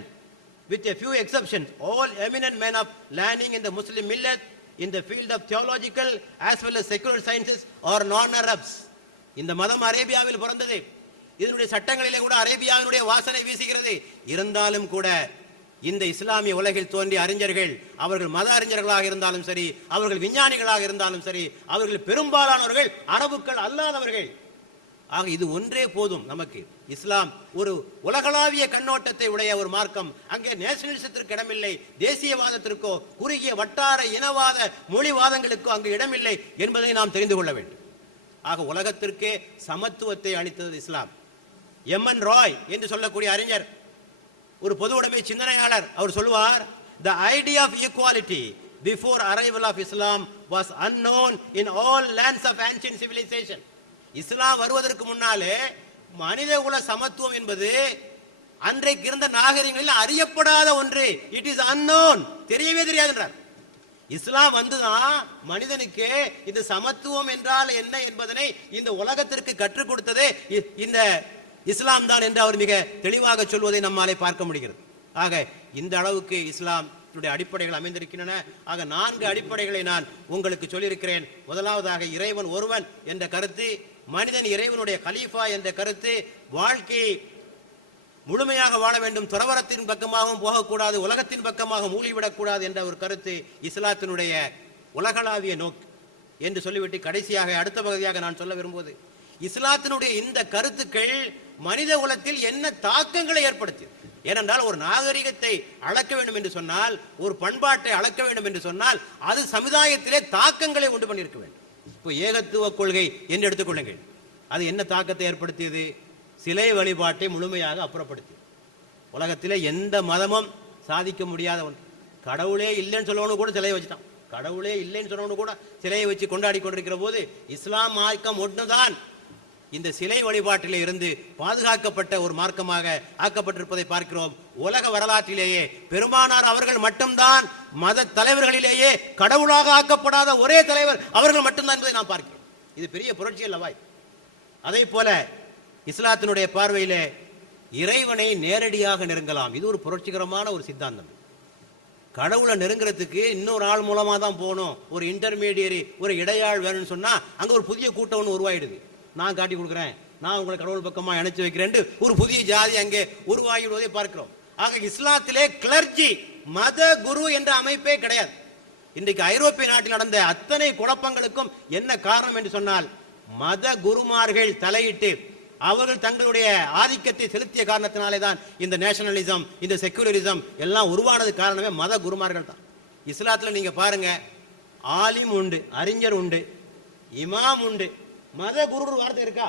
with a few exceptions, all eminent men of learning in the Muslim millet in the field of theological as well as secular sciences are non-Arabs. இந்த மதம் அரேபியாவில் பிறந்தது, இதனுடைய சட்டங்களிலே கூட அரேபியாவினுடைய வாசனை வீசுகிறது. இருந்தாலும் கூட இந்த இஸ்லாமிய உலகில் தோன்றிய அறிஞர்கள், அவர்கள் மத அறிஞர்களாக இருந்தாலும் சரி, அவர்கள் விஞ்ஞானிகளாக இருந்தாலும் சரி, அவர்கள் பெரும்பாலானவர்கள் அரபுக்கள் அல்லாதவர்கள். ஆக இது ஒன்றே போதும் நமக்கு. இஸ்லாம் ஒரு உலகளாவிய கண்ணோட்டத்தை உடைய ஒரு மார்க்கம். அங்கே நேஷனலிசத்திற்கு இடமில்லை, தேசியவாதத்திற்கோ குறுகிய வட்டார இனவாத மொழிவாதங்களுக்கோ அங்கு இடமில்லை என்பதை நாம் தெரிந்து கொள்ள வேண்டும். ஆக உலகத்திற்கே சமத்துவத்தை அளித்தது இஸ்லாம். எம்என் ராய் என்று சொல்லக்கூடிய அறிஞர், ஒரு பொது உடைமை சிந்தனையாளர், அவர் சொல்வார், the idea of equality before arrival of Islam was unknown in all lands of ancient civilization. இஸ்லாம் வருவதற்கு முன்னாலே மனித குல சமத்துவம் என்பது அன்றைக்கு இருந்த நாகரிகங்களில் அறியப்படாத ஒன்று. இட் இஸ் அன்னோன், தெரியவே தெரியாது என்றார். இஸ்லாம் வந்துதான் மனிதனுக்கு இந்த சமத்துவம் என்றால் என்ன என்பதனை இந்த உலகத்திற்கு கற்றுக் கொடுத்ததே இந்த இஸ்லாம் தான் என்று அவர் மிக தெளிவாக சொல்வதை நம்மாலே பார்க்க முடிகிறது. ஆக இந்த அளவுக்கு இஸ்லாம் அடிப்படைகள் அமைந்திருக்கின்றன. ஆக 4 அடிப்படைகளை நான் உங்களுக்கு சொல்லியிருக்கிறேன். முதலாவதாக இறைவன் ஒருவன் என்ற கருத்து, மனிதன் இறைவனுடைய கலீஃபா என்ற கருத்து, வாழ்க்கையை முழுமையாக வாழ வேண்டும், துறவரத்தின் பக்கமாகவும் போகக்கூடாது, உலகத்தின் பக்கமாக மூழ்கிவிடக்கூடாது என்ற ஒரு கருத்து இஸ்லாத்தினுடைய உலகளாவிய நோக்கு என்று சொல்லிவிட்டு கடைசியாக அடுத்த பகுதியாக நான் சொல்ல விரும்புவது, இஸ்லாத்தினுடைய இந்த கருத்துக்கள் மனித குலத்தில் என்ன தாக்கங்களை ஏற்படுத்தி. ஏனென்றால் ஒரு நாகரிகத்தை அளக்க வேண்டும் என்று சொன்னால், ஒரு பண்பாட்டை அளக்க வேண்டும் என்று சொன்னால், அது சமுதாயத்திலே தாக்கங்களை உண்டு பண்ணியிருக்க வேண்டும். இப்போ ஏகத்துவ கொள்கை என்று எடுத்துக்கொள்ளுங்கள், அது என்ன தாக்கத்தை ஏற்படுத்தியது? சிலை வழிபாட்டை முழுமையாக அப்புறப்படுத்தியது. உலகத்திலே எந்த மதமும் சாதிக்க முடியாத ஒன்று. கடவுளே இல்லைன்னு சொல்லவனு கூட சிலையை வச்சுட்டான். கடவுளே இல்லைன்னு சொல்லவனு கூட சிலையை வச்சு கொண்டாடி கொண்டிருக்கிற போது இஸ்லாம் மார்க்கம் ஒன்றுதான் இந்த சிலை வழிபாட்டிலே இருந்து பாதுகாக்கப்பட்ட ஒரு மார்க்கமாக ஆக்கப்பட்டிருப்பதை பார்க்கிறோம். உலக வரலாற்றிலேயே பெருமானார் அவர்கள் மட்டும்தான் மத தலைவர்களிலேயே கடவுளாக ஆக்கப்படாத ஒரே தலைவர் அவர்கள் மட்டும்தான் என்பதை நாம் பார்க்கிறோம். இது பெரிய புரட்சி அல்லவா? அதே போல இஸ்லாத்தினுடைய பார்வையிலே இறைவனை நேரடியாக நெருங்கலாம். இது ஒரு புரட்சிகரமான ஒரு சித்தாந்தம். கடவுளை நெருங்கிறதுக்கு இன்னொரு ஆள் மூலமா தான் போகணும், ஒரு இன்டர்மீடியரி, ஒரு இடையாள் வேணும்னு சொன்னா அங்க ஒரு புதிய கூட்டம் ஒன்று உருவாயிடுது. நான் காட்டி கொடுக்குறேன், நான் உங்களை கடவுள் பக்கமா இணைச்சு வைக்கிறேன், ஒரு புதிய ஜாதி அங்கே உருவாகிவிடுவதை பார்க்கிறோம். ஆக இஸ்லாத்திலே கிளர்ச்சி, மத குரு என்ற அமைப்பே கிடையாது. இன்றைக்கு ஐரோப்பிய நாட்டில் நடந்த அத்தனை குழப்பங்களுக்கும் என்ன காரணம் என்று சொன்னால், மத குருமார்கள் தலையிட்டு அவர்கள் தங்களுடைய ஆதிக்கத்தை செலுத்திய காரணத்தினாலே தான் இந்த நேஷனலிசம், இந்த செக்குலரிசம் எல்லாம் உருவானது. காரணமே மத குருமார்கள் தான். இஸ்லாத்துல நீங்க பாருங்க, ஆலிம் உண்டு, அறிஞர் உண்டு, இமாம் உண்டு, மத குரு வார்த்தை இருக்கா?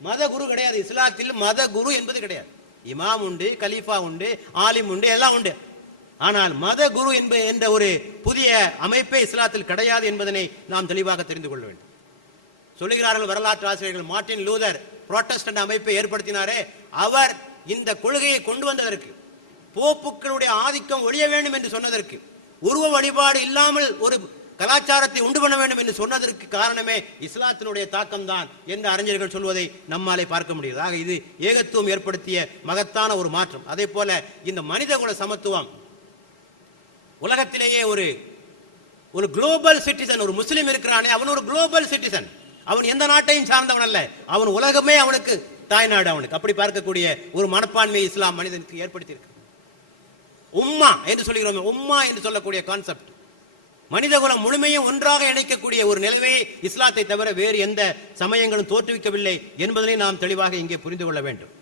மத குரு கிடையாது. இஸ்லாத்தில் மத குரு என்பது கிடையாது. இமாம் உண்டு, கலீஃபா உண்டு, ஆலிம் உண்டு, எல்லாம் உண்டு. ஆனால் மத குரு என்ற ஒரு புதிய அமைப்பே இஸ்லாத்தில் கிடையாது என்பதனை நாம் தெளிவாக தெரிந்து கொள்ள வேண்டும். சொல்லுகிறார்கள் வரலாற்று ஆசிரியர்கள், மார்ட்டின் லூதர் புரோட்டஸ்டன்ட் அமைப்பை ஏற்படுத்தினாரே, அவர் இந்த கொள்கையை கொண்டு வந்ததற்கு, போப்புக்களுடைய ஆதிக்கம் ஒழிய வேண்டும் என்று சொன்னதற்கு, உருவ வழிபாடு இல்லாமல் ஒரு கலாச்சாரத்தை உண்டு பண்ண வேண்டும் என்று சொன்னதற்கு காரணமே இஸ்லாத்தினுடைய தாக்கம் தான் என்று அறிஞர்கள் சொல்வதை நம்மாலே பார்க்க முடியாது. ஆக இது ஏகத்துவம் ஏற்படுத்திய மகத்தான ஒரு மாற்றம். அதே போல இந்த மனிதகுல சமத்துவம் உலகத்திலேயே ஒரு குளோபல் சிட்டிசன், ஒரு முஸ்லிம் இருக்கிறானே அவன் ஒரு குளோபல் சிட்டிசன். அவன் எந்த நாட்டையும் சார்ந்தவன் அல்ல, அவன் உலகமே அவனுக்கு தாய்நாடு. அவனுக்கு அப்படி பார்க்கக்கூடிய ஒரு மனப்பான்மை இஸ்லாம் மனிதனுக்கு ஏற்படுத்தியிருக்கு. உம்மா என்று சொல்லுகிறோம், உம்மா என்று சொல்லக்கூடிய கான்செப்ட், மனிதகுலம் முழுமையும் ஒன்றாக இணைக்கக்கூடிய ஒரு நிலைமையை இஸ்லாத்தை தவிர வேறு எந்த சமயங்களும் தோற்றுவிக்கவில்லை என்பதனை நாம் தெளிவாக இங்கே புரிந்து கொள்ள வேண்டும்.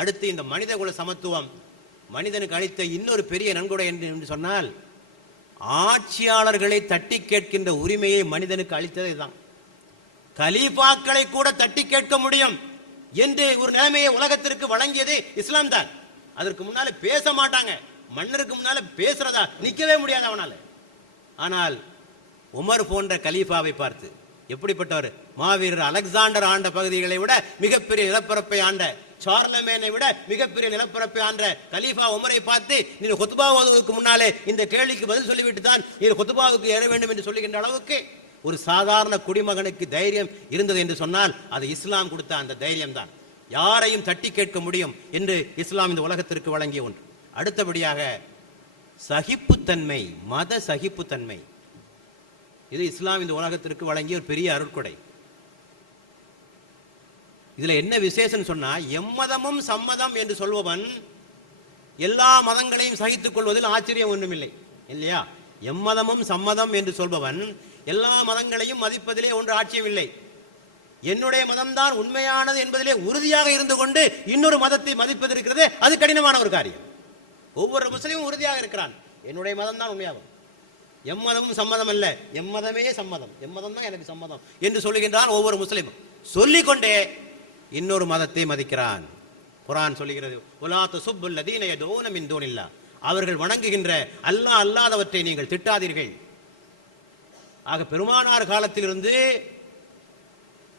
அடுத்து இந்த மனிதகுல சமத்துவம் மனிதனுக்கு அளித்த இன்னொரு பெரிய நன்கொடை என்று சொன்னால், ஆட்சியாளர்களை தட்டி கேட்கின்ற உரிமையை மனிதனுக்கு அளித்ததே தான். கலீஃபாக்களை கூட தட்டி கேட்க முடியும் என்று ஒரு நிலைமையை உலகத்திற்கு வழங்கியது இஸ்லாம் தான். அதற்கு முன்னால பேச மாட்டாங்க, மன்னருக்கு முன்னால பேசுறதா நிக்கவே முடியாது அவனால. ஆனால் உமர் போன்ற கலீஃபாவை பார்த்து, எப்படிப்பட்டவர், மாவீரர் அலெக்சாண்டர் ஆண்ட பகுதிகளை விட மிகப்பெரிய நிலப்பரப்பை ஆண்ட, சார்லமேனை விட மிகப்பெரிய நிலப்பரப்பை ஆண்ட கலீஃபா உமரை பார்த்து, நீங்க குத்பாவுக்கு முன்னாலே இந்த கேள்விக்கு பதில் சொல்லிவிட்டு தான் நீங்க குத்பாவுக்கு ஏற வேண்டும் என்று சொல்லுகின்ற அளவுக்கு ஒரு சாதாரண குடிமகனுக்கு தைரியம் இருந்தது என்று சொன்னால் அது இஸ்லாம் கொடுத்த அந்த தைரியம் தான். யாரையும் தட்டி கேட்க முடியும் என்று இஸ்லாம் இந்த உலகத்திற்கு வழங்கிய ஒன்று. அடுத்தபடியாக சகிப்புத்தன்மை, மத சகிப்புத்தன்மை, இது இஸ்லாம் இந்த உலகத்திற்கு வழங்கிய ஒரு பெரிய அருட்கொடை. இதுல என்ன விசேஷம் சொன்னா, எம்மதமும் சம்மதம் என்று சொல்பவன் எல்லா மதங்களையும் சகித்துக் கொள்வதில் ஆச்சரியம் ஒன்றுமில்லை, இல்லையா? எம்மதமும் சம்மதம் என்று சொல்பவன் எல்லா மதங்களையும் மதிப்பதிலே ஒன்று ஆட்சியம் இல்லை. என்னுடைய மதம்தான் உண்மையானது என்பதிலே உறுதியாக இருந்து கொண்டு இன்னொரு மதத்தை மதிப்பது இருக்கிறது, அது கடினமான ஒரு காரியம். ஒவ்வொரு முஸ்லீமும் உறுதியாக இருக்கிறான், என்னுடைய மதம் தான் உண்மையாகும், எம்மதமும் சம்மதம் அல்ல, எம்மதமே சம்மதம், எம்மதம் தான் எனக்கு சம்மதம் என்று சொல்லுகின்றான் ஒவ்வொரு முஸ்லீமும். சொல்லிக்கொண்டே இன்னொரு மதத்தை மதிக்கிறான். குர்ஆன் சொல்லுகிறது, வலா தஸுப்புல் லதீன யதுஊன மின் தூனில்லாஹ், அவர்கள் வணங்குகின்ற அல்லாஹ் அல்லாதவற்றை நீங்கள் திட்டாதீர்கள். ஆக பெருமானார் காலத்திலிருந்து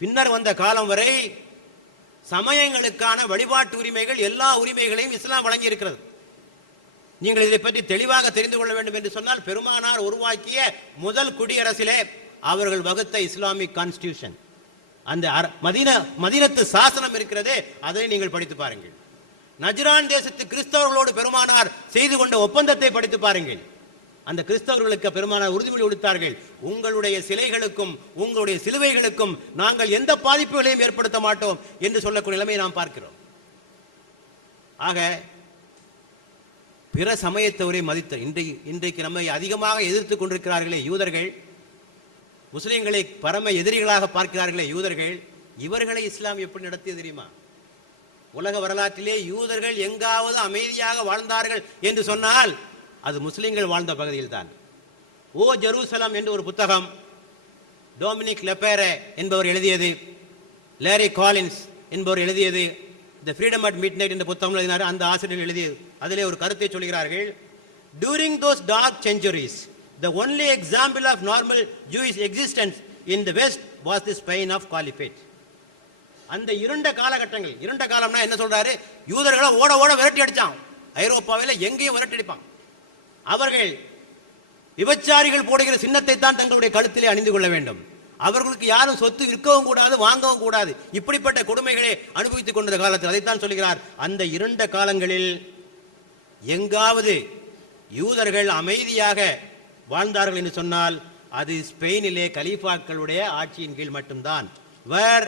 பின்னர் வந்த காலம் வரை சமயங்களுக்கான வழிபாட்டு உரிமைகள், எல்லா உரிமைகளையும் இஸ்லாம் வழங்கி இருக்கிறது. நீங்கள் இதை பற்றி தெளிவாக தெரிந்து கொள்ள வேண்டும் என்று சொன்னால், பெருமானார் உருவாக்கிய முதல் குடியரசிலே அவர்கள் வகுத்த இஸ்லாமிக் கான்ஸ்டிடியூஷன், அந்த மதீனத்து சாசனம் இருக்கிறதே, அதை நீங்கள் படித்து பாருங்கள். நஜ்ரான் தேசத்து கிறிஸ்தவர்களோடு பெருமானார் செய்து கொண்ட ஒப்பந்தத்தை படித்து பாருங்கள். அந்த கிறிஸ்தவர்களுக்கு பெருமானார் உறுதிமொழி கொடுத்தார்கள், உங்களுடைய சிலைகளுக்கும் உங்களுடைய சிலுவைகளுக்கும் நாங்கள் எந்த பாதிப்புகளையும் ஏற்படுத்த மாட்டோம் என்று சொல்லக்கூடிய நிலைமையை நாம் பார்க்கிறோம். ஆக பிற சமயத்தவரை மதித்த இன்றைக்கு நம்மை அதிகமாக எதிர்த்து கொண்டிருக்கிறார்களே யூதர்கள், முஸ்லிம்களை பரம எதிரிகளாக பார்க்கிறார்களே யூதர்கள், இவர்களை இஸ்லாம் எப்படி நடத்தியது தெரியுமா? உலக வரலாற்றிலே யூதர்கள் எங்காவது அமைதியாக வாழ்ந்தார்கள் என்று சொன்னால் அது முஸ்லிம்கள் வாழ்ந்த பகுதியில் தான். ஓ ஜெருசலம் என்று ஒரு புத்தகம் டொமினிக் லெப்பேரே என்பவர் எழுதியது, லேரி காலின்ஸ் என்பவர் எழுதியது, தி ஃப்ரீடம் அட் மிட் நைட் என்ற புத்தகம் எழுதினார். அந்த ஆசிரியர் எழுதியது, அதிலே ஒரு கருத்தை சொல்கிறார்கள். During those dark centuries, the only example of normal Jewish existence in the West was the Spain of Caliphate. அந்த இருண்ட காலகட்டங்கள், இருண்ட காலம்னா என்ன சொல்றாரு, யூதர்களை ஓட ஓட விரட்டி அடிச்சான், ஐரோப்பாவில் எங்கேயும் விரட்டி அடிப்பான். அவர்கள் விபச்சாரிகள் போடுகிற சின்னத்தை தான் தங்களுடைய கழுத்திலே அணிந்து கொள்ள வேண்டும், அவர்களுக்கு யாரும் சொத்து விற்கவும் கூடாது, வாங்கவும் கூடாது, இப்படிப்பட்ட கொடுமைகளை அனுபவித்துக் கொண்ட காலத்தில் அதைத்தான் சொல்கிறார். அந்த இருண்ட காலங்களில் எங்காவது யூதர்கள் அமைதியாக வாழ்ந்தார்கள் என்று சொன்னால் அது ஸ்பெயினிலே கலீஃபாக்களுடைய ஆட்சியின் கீழ் மட்டும்தான். Where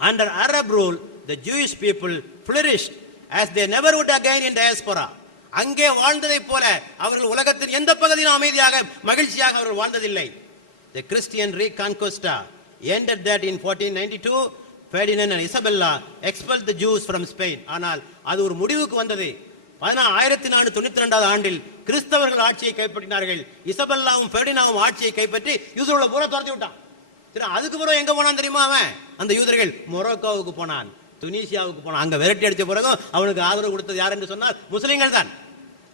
under Arab rule the Jewish people flourished as they never would again in diaspora. அங்கே வாழ்ந்ததை போல அவர்கள் உலகத்தின் எந்த பகுதியிலும் அமைதியாக மகிழ்ச்சியாக அவர்கள் வாழ்ந்ததில்லை. The Christian Reconquista ended that in 1492. Ferdinand and Isabella expelled the Jews from Spain. ஆனால் அது ஒரு முடிவுக்கு வந்தது 1492 ஆண்டில் கிறிஸ்தவர்கள் ஆட்சியை கைப்பற்றினார்கள். இசபெல்லாவும் ஃபெர்டினாவும் ஆட்சியை கைப்பற்றி யூதர்களை பூரா துரத்தி விட்டான். சரி, அதுக்கு பிறகு எங்க போனான் தெரியுமா? அவன் அந்த யூதர்கள் மொரோக்கோவுக்கு போனான், துனிசியாவுக்கு போனான். அங்க விரட்டி அடிச்ச பிறகு அவனுக்கு ஆதரவு கொடுத்தது யார் என்று சொன்னால் முஸ்லிம்கள் தான்.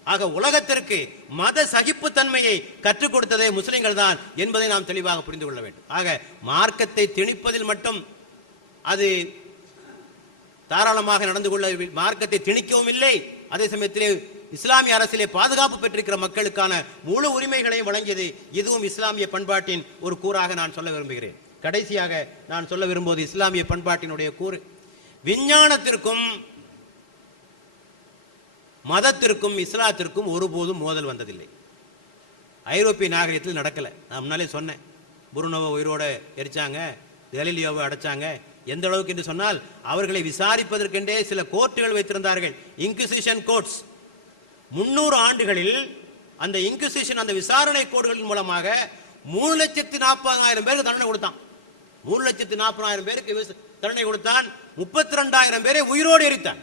ஆக உலகத்திற்கு மத சகிப்புத்தன்மையை கற்றுக் கொடுத்ததே முஸ்லிம்கள் தான் என்பதை நாம் தெளிவாக புரிந்து கொள்ள வேண்டும். ஆக மார்க்கத்தை திணிப்பதில் மட்டும் அது தாராளமாக நடந்து கொள்ள, மார்க்கத்தை திணிக்கவும் இல்லை, அதே சமயத்திலே இஸ்லாமிய அரசிலே பாதுகாப்பு பெற்றிருக்கிற மக்களுக்கான முழு உரிமைகளையும் வழங்கியது. இதுவும் இஸ்லாமிய பண்பாட்டின் ஒரு கூறாக நான் சொல்ல விரும்புகிறேன். கடைசியாக நான் சொல்ல விரும்புவது இஸ்லாமிய பண்பாட்டினுடைய கூறு, விஞ்ஞானத்திற்கும் மதத்திற்கும் இஸ்லாத்திற்கும் ஒருபோதும் மோதல் வந்ததில்லை. ஐரோப்பிய நாகரிகத்தில் நடக்கல. நான் முன்னாலே சொன்னேன், புருனோவை உயிரோட எரிச்சாங்க, கலீலியோவை அடைச்சாங்க. எந்த அளவுக்கு என்று சொன்னால் அவர்களை விசாரிப்பதற்கென்றே சில கோர்ட்டுகள் வைத்திருந்தார்கள், இன்குசிஷன் கோர்ட்ஸ். 300 ஆண்டுகளில் அந்த இன்குசிஷன், அந்த விசாரணை கோடுகளின் மூலமாக 3,40,000 பேருக்கு தண்டனை கொடுத்தான். 3,40,000 பேருக்கு தண்டனை கொடுத்தான். 32,000 பேரை உயிரோடு எரித்தான்.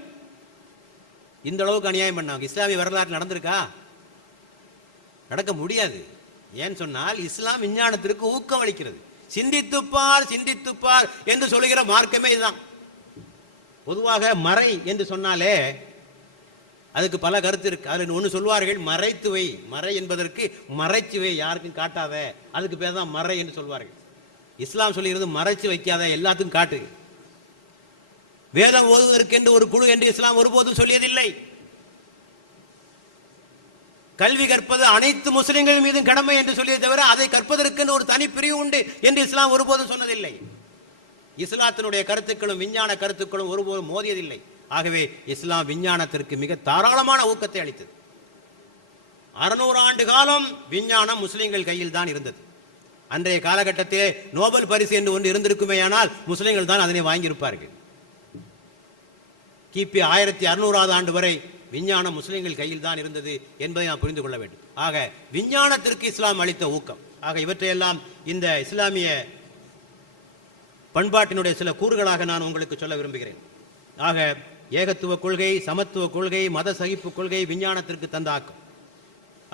இந்த அளவுக்கு அநியாயம் பண்ணாங்க. இஸ்லாமிய வரலாறு நடந்திருக்கா? நடக்க முடியாது. ஏன் சொன்னால் இஸ்லாம் விஞ்ஞானத்திற்கு ஊக்கம் அளிக்கிறது. சிந்தித்துப்பார் சிந்தித்துப்பார் என்று சொல்லுகிற மார்க்கமே இதுதான். பொதுவாக மறை என்று சொன்னாலே அதுக்கு பல கருத்து இருக்கு. அதில் ஒன்று சொல்வார்கள், மறைத்துவை. மறை என்பதற்கு மறைச்சுவை, யாருக்கும் காட்டாத, அதுக்கு பேர் தான் மறை என்று சொல்வார்கள். இஸ்லாம் சொல்லுகிறது மறைச்சு வைக்காத, எல்லாத்துக்கும் காட்டு. வேதம் ஓதுவதற்கு என்று ஒரு குழு என்று இஸ்லாம் ஒருபோதும் சொல்லியதில்லை. கல்வி கற்பது அனைத்து முஸ்லிம்கள் மீதும் கடமை என்று சொல்லியதை தவிர அதை கற்பதற்கு ஒரு தனி பிரிவு உண்டு என்று இஸ்லாம் ஒருபோதும் சொன்னதில்லை. இஸ்லாத்தினுடைய கருத்துக்களும் விஞ்ஞான கருத்துக்களும் ஒருபோதும் மோதியதில்லை. ஆகவே இஸ்லாம் விஞ்ஞானத்திற்கு மிக தாராளமான ஊக்கத்தை அளித்தது. 600 ஆண்டு காலம் விஞ்ஞானம் முஸ்லிம்கள் கையில் தான் இருந்தது. அன்றைய காலகட்டத்திலே நோபல் பரிசு என்று ஒன்று இருந்திருக்குமேயானால் முஸ்லிம்கள் தான் அதனை வாங்கியிருப்பார்கள். கிபி 1600 ஆண்டு வரை விஞ்ஞானம் முஸ்லிம்கள் கையில் தான் இருந்தது என்பதை நாம் புரிந்து கொள்ள வேண்டும். ஆக விஞ்ஞானத்திற்கு இஸ்லாம் அளித்த ஊக்கம். ஆக இவற்றையெல்லாம் இந்த இஸ்லாமிய பண்பாட்டினுடைய சில கூறுகளாக நான் உங்களுக்கு சொல்ல விரும்புகிறேன். ஆக ஏகத்துவ கொள்கை, சமத்துவ கொள்கை, மத சகிப்பு கொள்கை விஞ்ஞானத்திற்கு தந்த ஆக்கம்.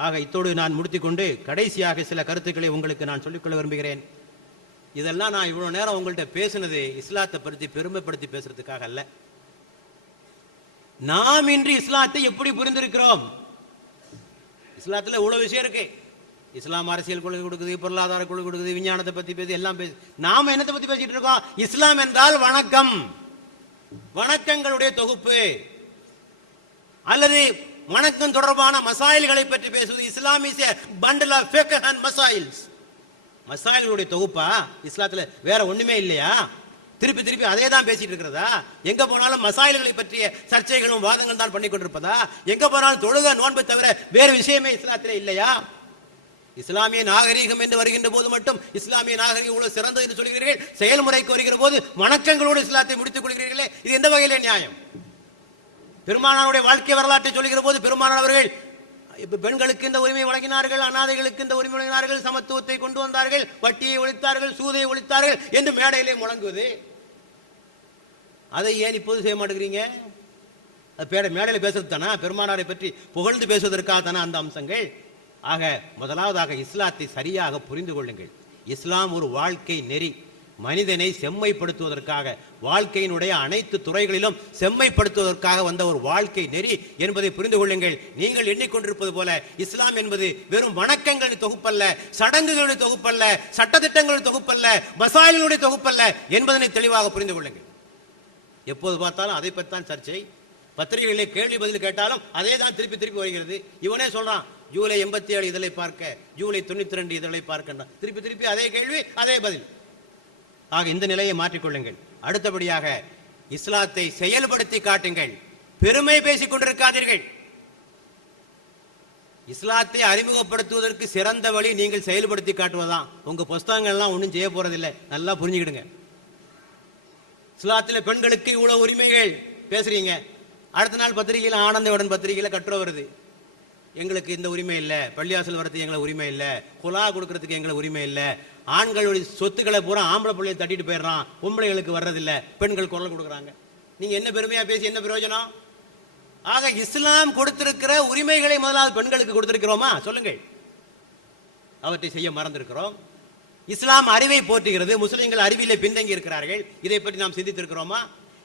ஆக இத்தோடு நான் முடித்துக்கொண்டு கடைசியாக சில கருத்துக்களை உங்களுக்கு நான் சொல்லிக்கொள்ள விரும்புகிறேன். இதெல்லாம் நான் இவ்வளவு நேரம் உங்கள்கிட்ட பேசினது இஸ்லாத்தை பற்றி பெருமைப்படுத்தி பேசுறதுக்காக அல்ல. நாம் இன்று இஸ்லாத்தை எப்படி புரிந்திருக்கிறோம்? இஸ்லாத்துல இவ்வளவு விஷயம் இருக்கு. இஸ்லாம் அரசியல் கொள்கை கொடுக்குது, பொருளாதார கொள்கை கொடுக்குது, விஞ்ஞானத்தை பத்தி பேசி எல்லாம் பேசி, நாம என்னத்தை பத்தி பேசிட்டு இருக்கோம்? இஸ்லாம் என்றால் வணக்கம், வணக்கங்களுடைய தொகுப்பு, அல்லது வணக்கம் தொடர்பான மசாயில்களை பற்றி பேசுவது. Islam is a bundle of fiqh and masails. மசாயில்களுடைய தொகுப்பா இஸ்லாத்துல? வேற ஒண்ணுமே இல்லையா? திருப்பி திருப்பி அதே தான் பேசிட்டு இருக்கிறதா? எங்க போனாலும் மசாயில்களை பற்றிய சர்ச்சைகளும் வாதங்கள் தான் பண்ணி கொண்டிருப்பதா? எங்க போனாலும் தொழுக நோன்பை தவிர வேறு விஷயமே இஸ்லாத்திலே இல்லையா? இஸ்லாமிய நாகரீகம் என்று வருகின்ற போது மட்டும் இஸ்லாமிய நாகரீகம் இவ்வளவு சிறந்தது என்று சொல்கிறீர்கள், செயல்முறைக்கு வருகிற போது வணக்கங்களோடு இஸ்லாத்தை முடித்துக் கொள்கிறீர்களே, இது எந்த வகையிலே நியாயம்? பெருமானாருடைய வாழ்க்கை வரலாற்றை சொல்கிற போது பெருமானார் அவர்கள் பெண்களுக்கு இந்த உரிமை வழங்கினார்கள், அனாதைகளுக்கு இந்த உரிமை வழங்கினார்கள், சமத்துவத்தை கொண்டு வந்தார்கள், வட்டியை ஒழித்தார்கள், சூதையை ஒழித்தார்கள் என்று மேடையிலே முழங்குவது. அதை ஏன் இப்போது செய்ய மாட்டேங்கிறீங்க? மேடையில் பேசுறது தானே, பெருமானாரை பற்றி புகழ்ந்து பேசுவதற்காக தானே அந்த அம்சங்கள். ஆக முதலாவதாக இஸ்லாத்தை சரியாக புரிந்து கொள்ளுங்கள். இஸ்லாம் ஒரு வாழ்க்கை நெறி. மனிதனை செம்மைப்படுத்துவதற்காக, வாழ்க்கையினுடைய அனைத்து துறைகளிலும் செம்மைப்படுத்துவதற்காக வந்த ஒரு வாழ்க்கை நெறி என்பதை புரிந்து கொள்ளுங்கள். நீங்கள் எண்ணிக்கொண்டிருப்பது போல இஸ்லாம் என்பது வெறும் வணக்கங்களின் தொகுப்பல்ல, சடங்குகளுடைய தொகுப்பல்ல, சட்டத்திட்டங்களுடைய தொகுப்பல்ல, மசாயில்களுடைய தொகுப்பல்ல என்பதனை தெளிவாக புரிந்து கொள்ளுங்கள். எப்போது பார்த்தாலும் அதை பற்றித்தான் சர்ச்சை. பத்திரிகைகளிலே கேள்வி பதில் கேட்டாலும் அதே தான் திருப்பி திருப்பி வருகிறது. இவனே சொல்றான், ஜூலை 87 இதழை பார்க்க, ஜூலை 92 இதழை பார்க்க, திருப்பி திருப்பி அதே கேள்வி அதே பதில். ஆக இந்த நிலையை மாற்றிக்கொள்ளுங்கள். அடுத்தபடியாக இஸ்லாத்தை செயல்படுத்தி காட்டுங்கள். பெருமை பேசிக் கொண்டிருக்காதீர்கள். இஸ்லாத்தை அறிமுகப்படுத்துவதற்கு சிறந்த வழி நீங்கள் செயல்படுத்தி காட்டுவதுதான். உங்க புஸ்தகங்கள் எல்லாம் ஒன்றும் செய்ய போறதில்லை, நல்லா புரிஞ்சுக்கிடுங்க. இஸ்லாத்தில் பெண்களுக்கு இவ்வளவு உரிமைகள் பேசுறீங்க, அடுத்த நாள் பத்திரிகையில் ஆனந்தவுடன் பத்திரிகையில் கட்டுரை வருது, எங்களுக்கு இந்த உரிமை இல்லை, பள்ளியாசல் வரத்துக்கு எங்களை உரிமை இல்லை, குலா கொடுக்கறதுக்கு எங்களை உரிமை இல்லை, ஆண்களுடைய சொத்துக்களை பூரா ஆம்பளை பிள்ளையை தட்டிட்டு போயிடுறான், பொம்பளைகளுக்கு வர்றதில்லை, பெண்கள் குரல் கொடுக்குறாங்க. நீங்க என்ன பெருமையா பேசி என்ன பிரயோஜனம்? ஆக இஸ்லாம் கொடுத்திருக்கிற உரிமைகளை முதலாவது பெண்களுக்கு கொடுத்திருக்கிறோமா? சொல்லுங்கள். அவற்றை செய்ய மறந்திருக்கிறோம். இஸ்லாம் அறிவை போற்றுகிறது, முஸ்லிம்கள் அறிவியலை பின்தங்கி இருக்கிறார்கள், இதை பற்றி நாம் சிந்தித்திருக்கிறோமா?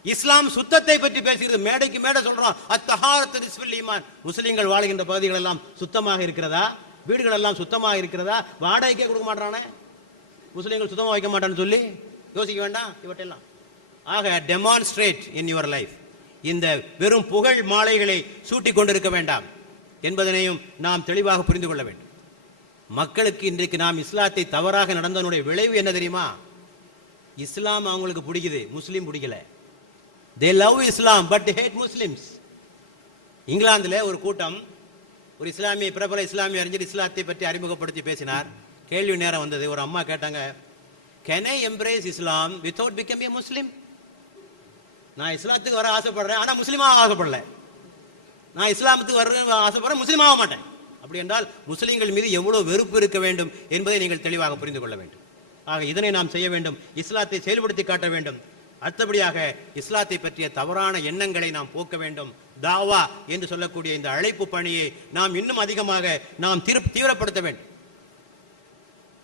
இஸ்லாம் சுத்தத்தை பற்றி பேசுகிறது. மேடைக்கு மேடை சொல்றோம் அத்தஹாரத்து நிஸ்ஃபுல் ஈமான். முஸ்லிம்கள் வாழ்கின்ற பகுதிகள் எல்லாம் சுத்தமாக இருக்கிறதா? வீடுகள் எல்லாம் சுத்தமாக இருக்கிறதா? வாடகைக்கே கொடுக்க மாட்டானே முஸ்லிம்கள் சுத்தமாக வைக்க மாட்டான்னு சொல்லி யோசிக்க வேண்டாம் இவற்றெல்லாம். ஆக டெமான்ஸ்ட்ரேட் இன் யுவர் லைஃப். இந்த வெறும் புகழ் மாலைகளை சூட்டிக் கொண்டிருக்க வேண்டாம் என்பதனையும் நாம் தெளிவாக புரிந்து கொள்ள வேண்டும். மக்களுக்கு இன்றைக்கு நாம் இஸ்லாத்தை தவறாக நடந்ததனுடைய விளைவு என்ன தெரியுமா? இஸ்லாம் அவங்களுக்கு பிடிக்குது, முஸ்லீம் பிடிக்கல. they love Islam but hate Muslims. இங்கிலாந்துல ஒரு கூட்டம், ஒரு இஸ்லாமிய பிரபல இஸ்லாமிய அறிஞர் இஸ்லாத்தை பற்றி அறிமுகப்படுத்தி பேசினார். கேள்வி நேரம் வந்தது. ஒரு அம்மா கேட்டாங்க, can I embrace Islam without becoming a Muslim? நான் இஸ்லாத்துக்கு வர ஆசைப்படுறேன், ஆனா முஸ்லீமாக ஆசைப்படல. நான் இஸ்லாமத்துக்கு வர ஆசைப்படுறேன், முஸ்லீம் ஆக மாட்டேன். அப்படி என்றால் முஸ்லிம்கள் மீது எவ்வளவு வெறுப்பு இருக்க வேண்டும் என்பதை நீங்கள் தெளிவாக புரிந்து கொள்ள வேண்டும். ஆக இதனை நாம் செய்ய வேண்டும், இஸ்லாத்தை செயல்படுத்தி காட்ட வேண்டும். அடுத்தபடியாக இஸ்லாத்தை பற்றிய தவறான எண்ணங்களை நாம் போக்க வேண்டும். தாவா என்று சொல்லக்கூடிய இந்த அழைப்பு பணியை நாம் இன்னும் அதிகமாக நாம் தீவிரப்படுத்த வேண்டும்.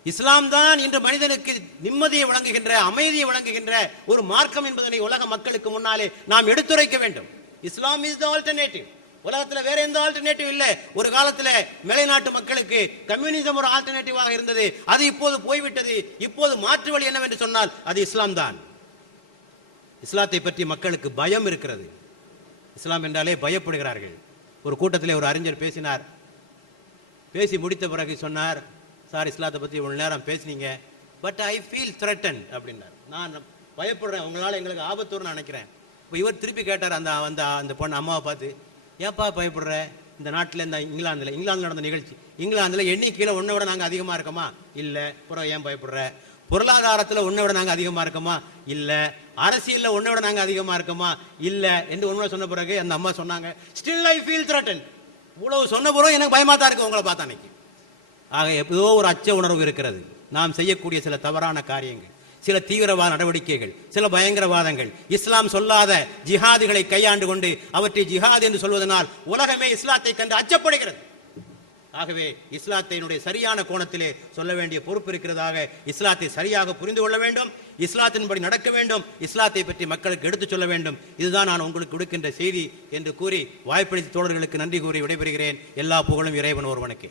இஸ்லாம் தான் இன்று மனிதனுக்கு நிம்மதியை வழங்குகின்ற, அமைதியை வழங்குகின்ற ஒரு மார்க்கம் என்பதனை உலக மக்களுக்கு முன்னாலே நாம் எடுத்துரைக்க வேண்டும். இஸ்லாம் இஸ் தி ஆல்டர்னேட்டிவ். உலகத்துல வேற எந்த ஆல்டர்னேட்டிவ் இல்லை. ஒரு காலத்துல மேலைநாட்டு மக்களுக்கு கம்யூனிசம் ஒரு ஆல்டர்னேட்டிவாக இருந்தது, அது இப்போது போய்விட்டது. இப்போது மாற்று வழி என்னவென்று சொன்னால் அது இஸ்லாம் தான். இஸ்லாத்தை பற்றி மக்களுக்கு பயம் இருக்கிறது. இஸ்லாம் என்றாலே பயப்படுகிறார்கள். ஒரு கூட்டத்திலே ஒரு அறிஞர் பேசினார். பேசி முடித்த பிறகு சொன்னார், சார் இஸ்லாத்தை பற்றி இவ்வளவு நேரம் பேசினீங்க, பட் ஐ ஃபீல் த்ரெட்டன்ட் அப்படின்னார். நான் பயப்படுறேன், உங்களால் எங்களுக்கு ஆபத்துன்னு நினைக்கிறேன். இப்போ இவர் திருப்பி கேட்டார் அந்த பொண்ணு அம்மாவை பார்த்து, ஏப்பா பயப்படுற? இந்த நாட்டில் இந்த இங்கிலாந்தில் நடந்த நிகழ்ச்சி, இங்கிலாந்தில் எண்ணிக்கையில் உன்னை விட நாங்கள் அதிகமாக இருக்கோமா? இல்லை. அப்புறம் ஏன் பயப்படுற? பொருளாதாரத்தில் உன்னை விட நாங்கள் அதிகமாக இருக்கோமா? இல்லை. அரசியலில் உன்னை விட நாங்கள் அதிகமாக இருக்கோமா? இல்லை என்று உண்மை சொன்ன பிறகு அந்த அம்மா சொன்னாங்க, ஸ்டில் ஐ ஃபீல் த்ரெட்டன்ட். இவ்வளவு சொன்ன பிறகு எனக்கு பயமாக தான் இருக்கு உங்களை பார்த்தா அன்னைக்கு. ஆக ஏதோ ஒரு அச்ச உணர்வு இருக்கிறது. நாம் செய்யக்கூடிய சில தவறான காரியங்கள், சில தீவிரவாத நடவடிக்கைகள், சில பயங்கரவாதங்கள், இஸ்லாம் சொல்லாத ஜிஹாதுகளை கையாண்டு கொண்டு அவற்றை ஜிஹாத் என்று சொல்வதனால் உலகமே இஸ்லாத்தை கண்டு அச்சப்படுகிறது. ஆகவே இஸ்லாத்தினுடைய சரியான கோணத்திலே சொல்ல வேண்டிய பொறுப்பு இருக்கிறதாக இஸ்லாத்தை சரியாக புரிந்து கொள்ள வேண்டும், இஸ்லாத்தின்படி நடக்க வேண்டும், இஸ்லாத்தை பற்றி மக்களுக்கு எடுத்துச் சொல்ல வேண்டும். இதுதான் நான் உங்களுக்கு கொடுக்கின்ற செய்தி என்று கூறி வாய்ப்பளித்த தோழர்களுக்கு நன்றி கூறி விடைபெறுகிறேன். எல்லா புகழும் இறைவன் ஒருவனுக்கே.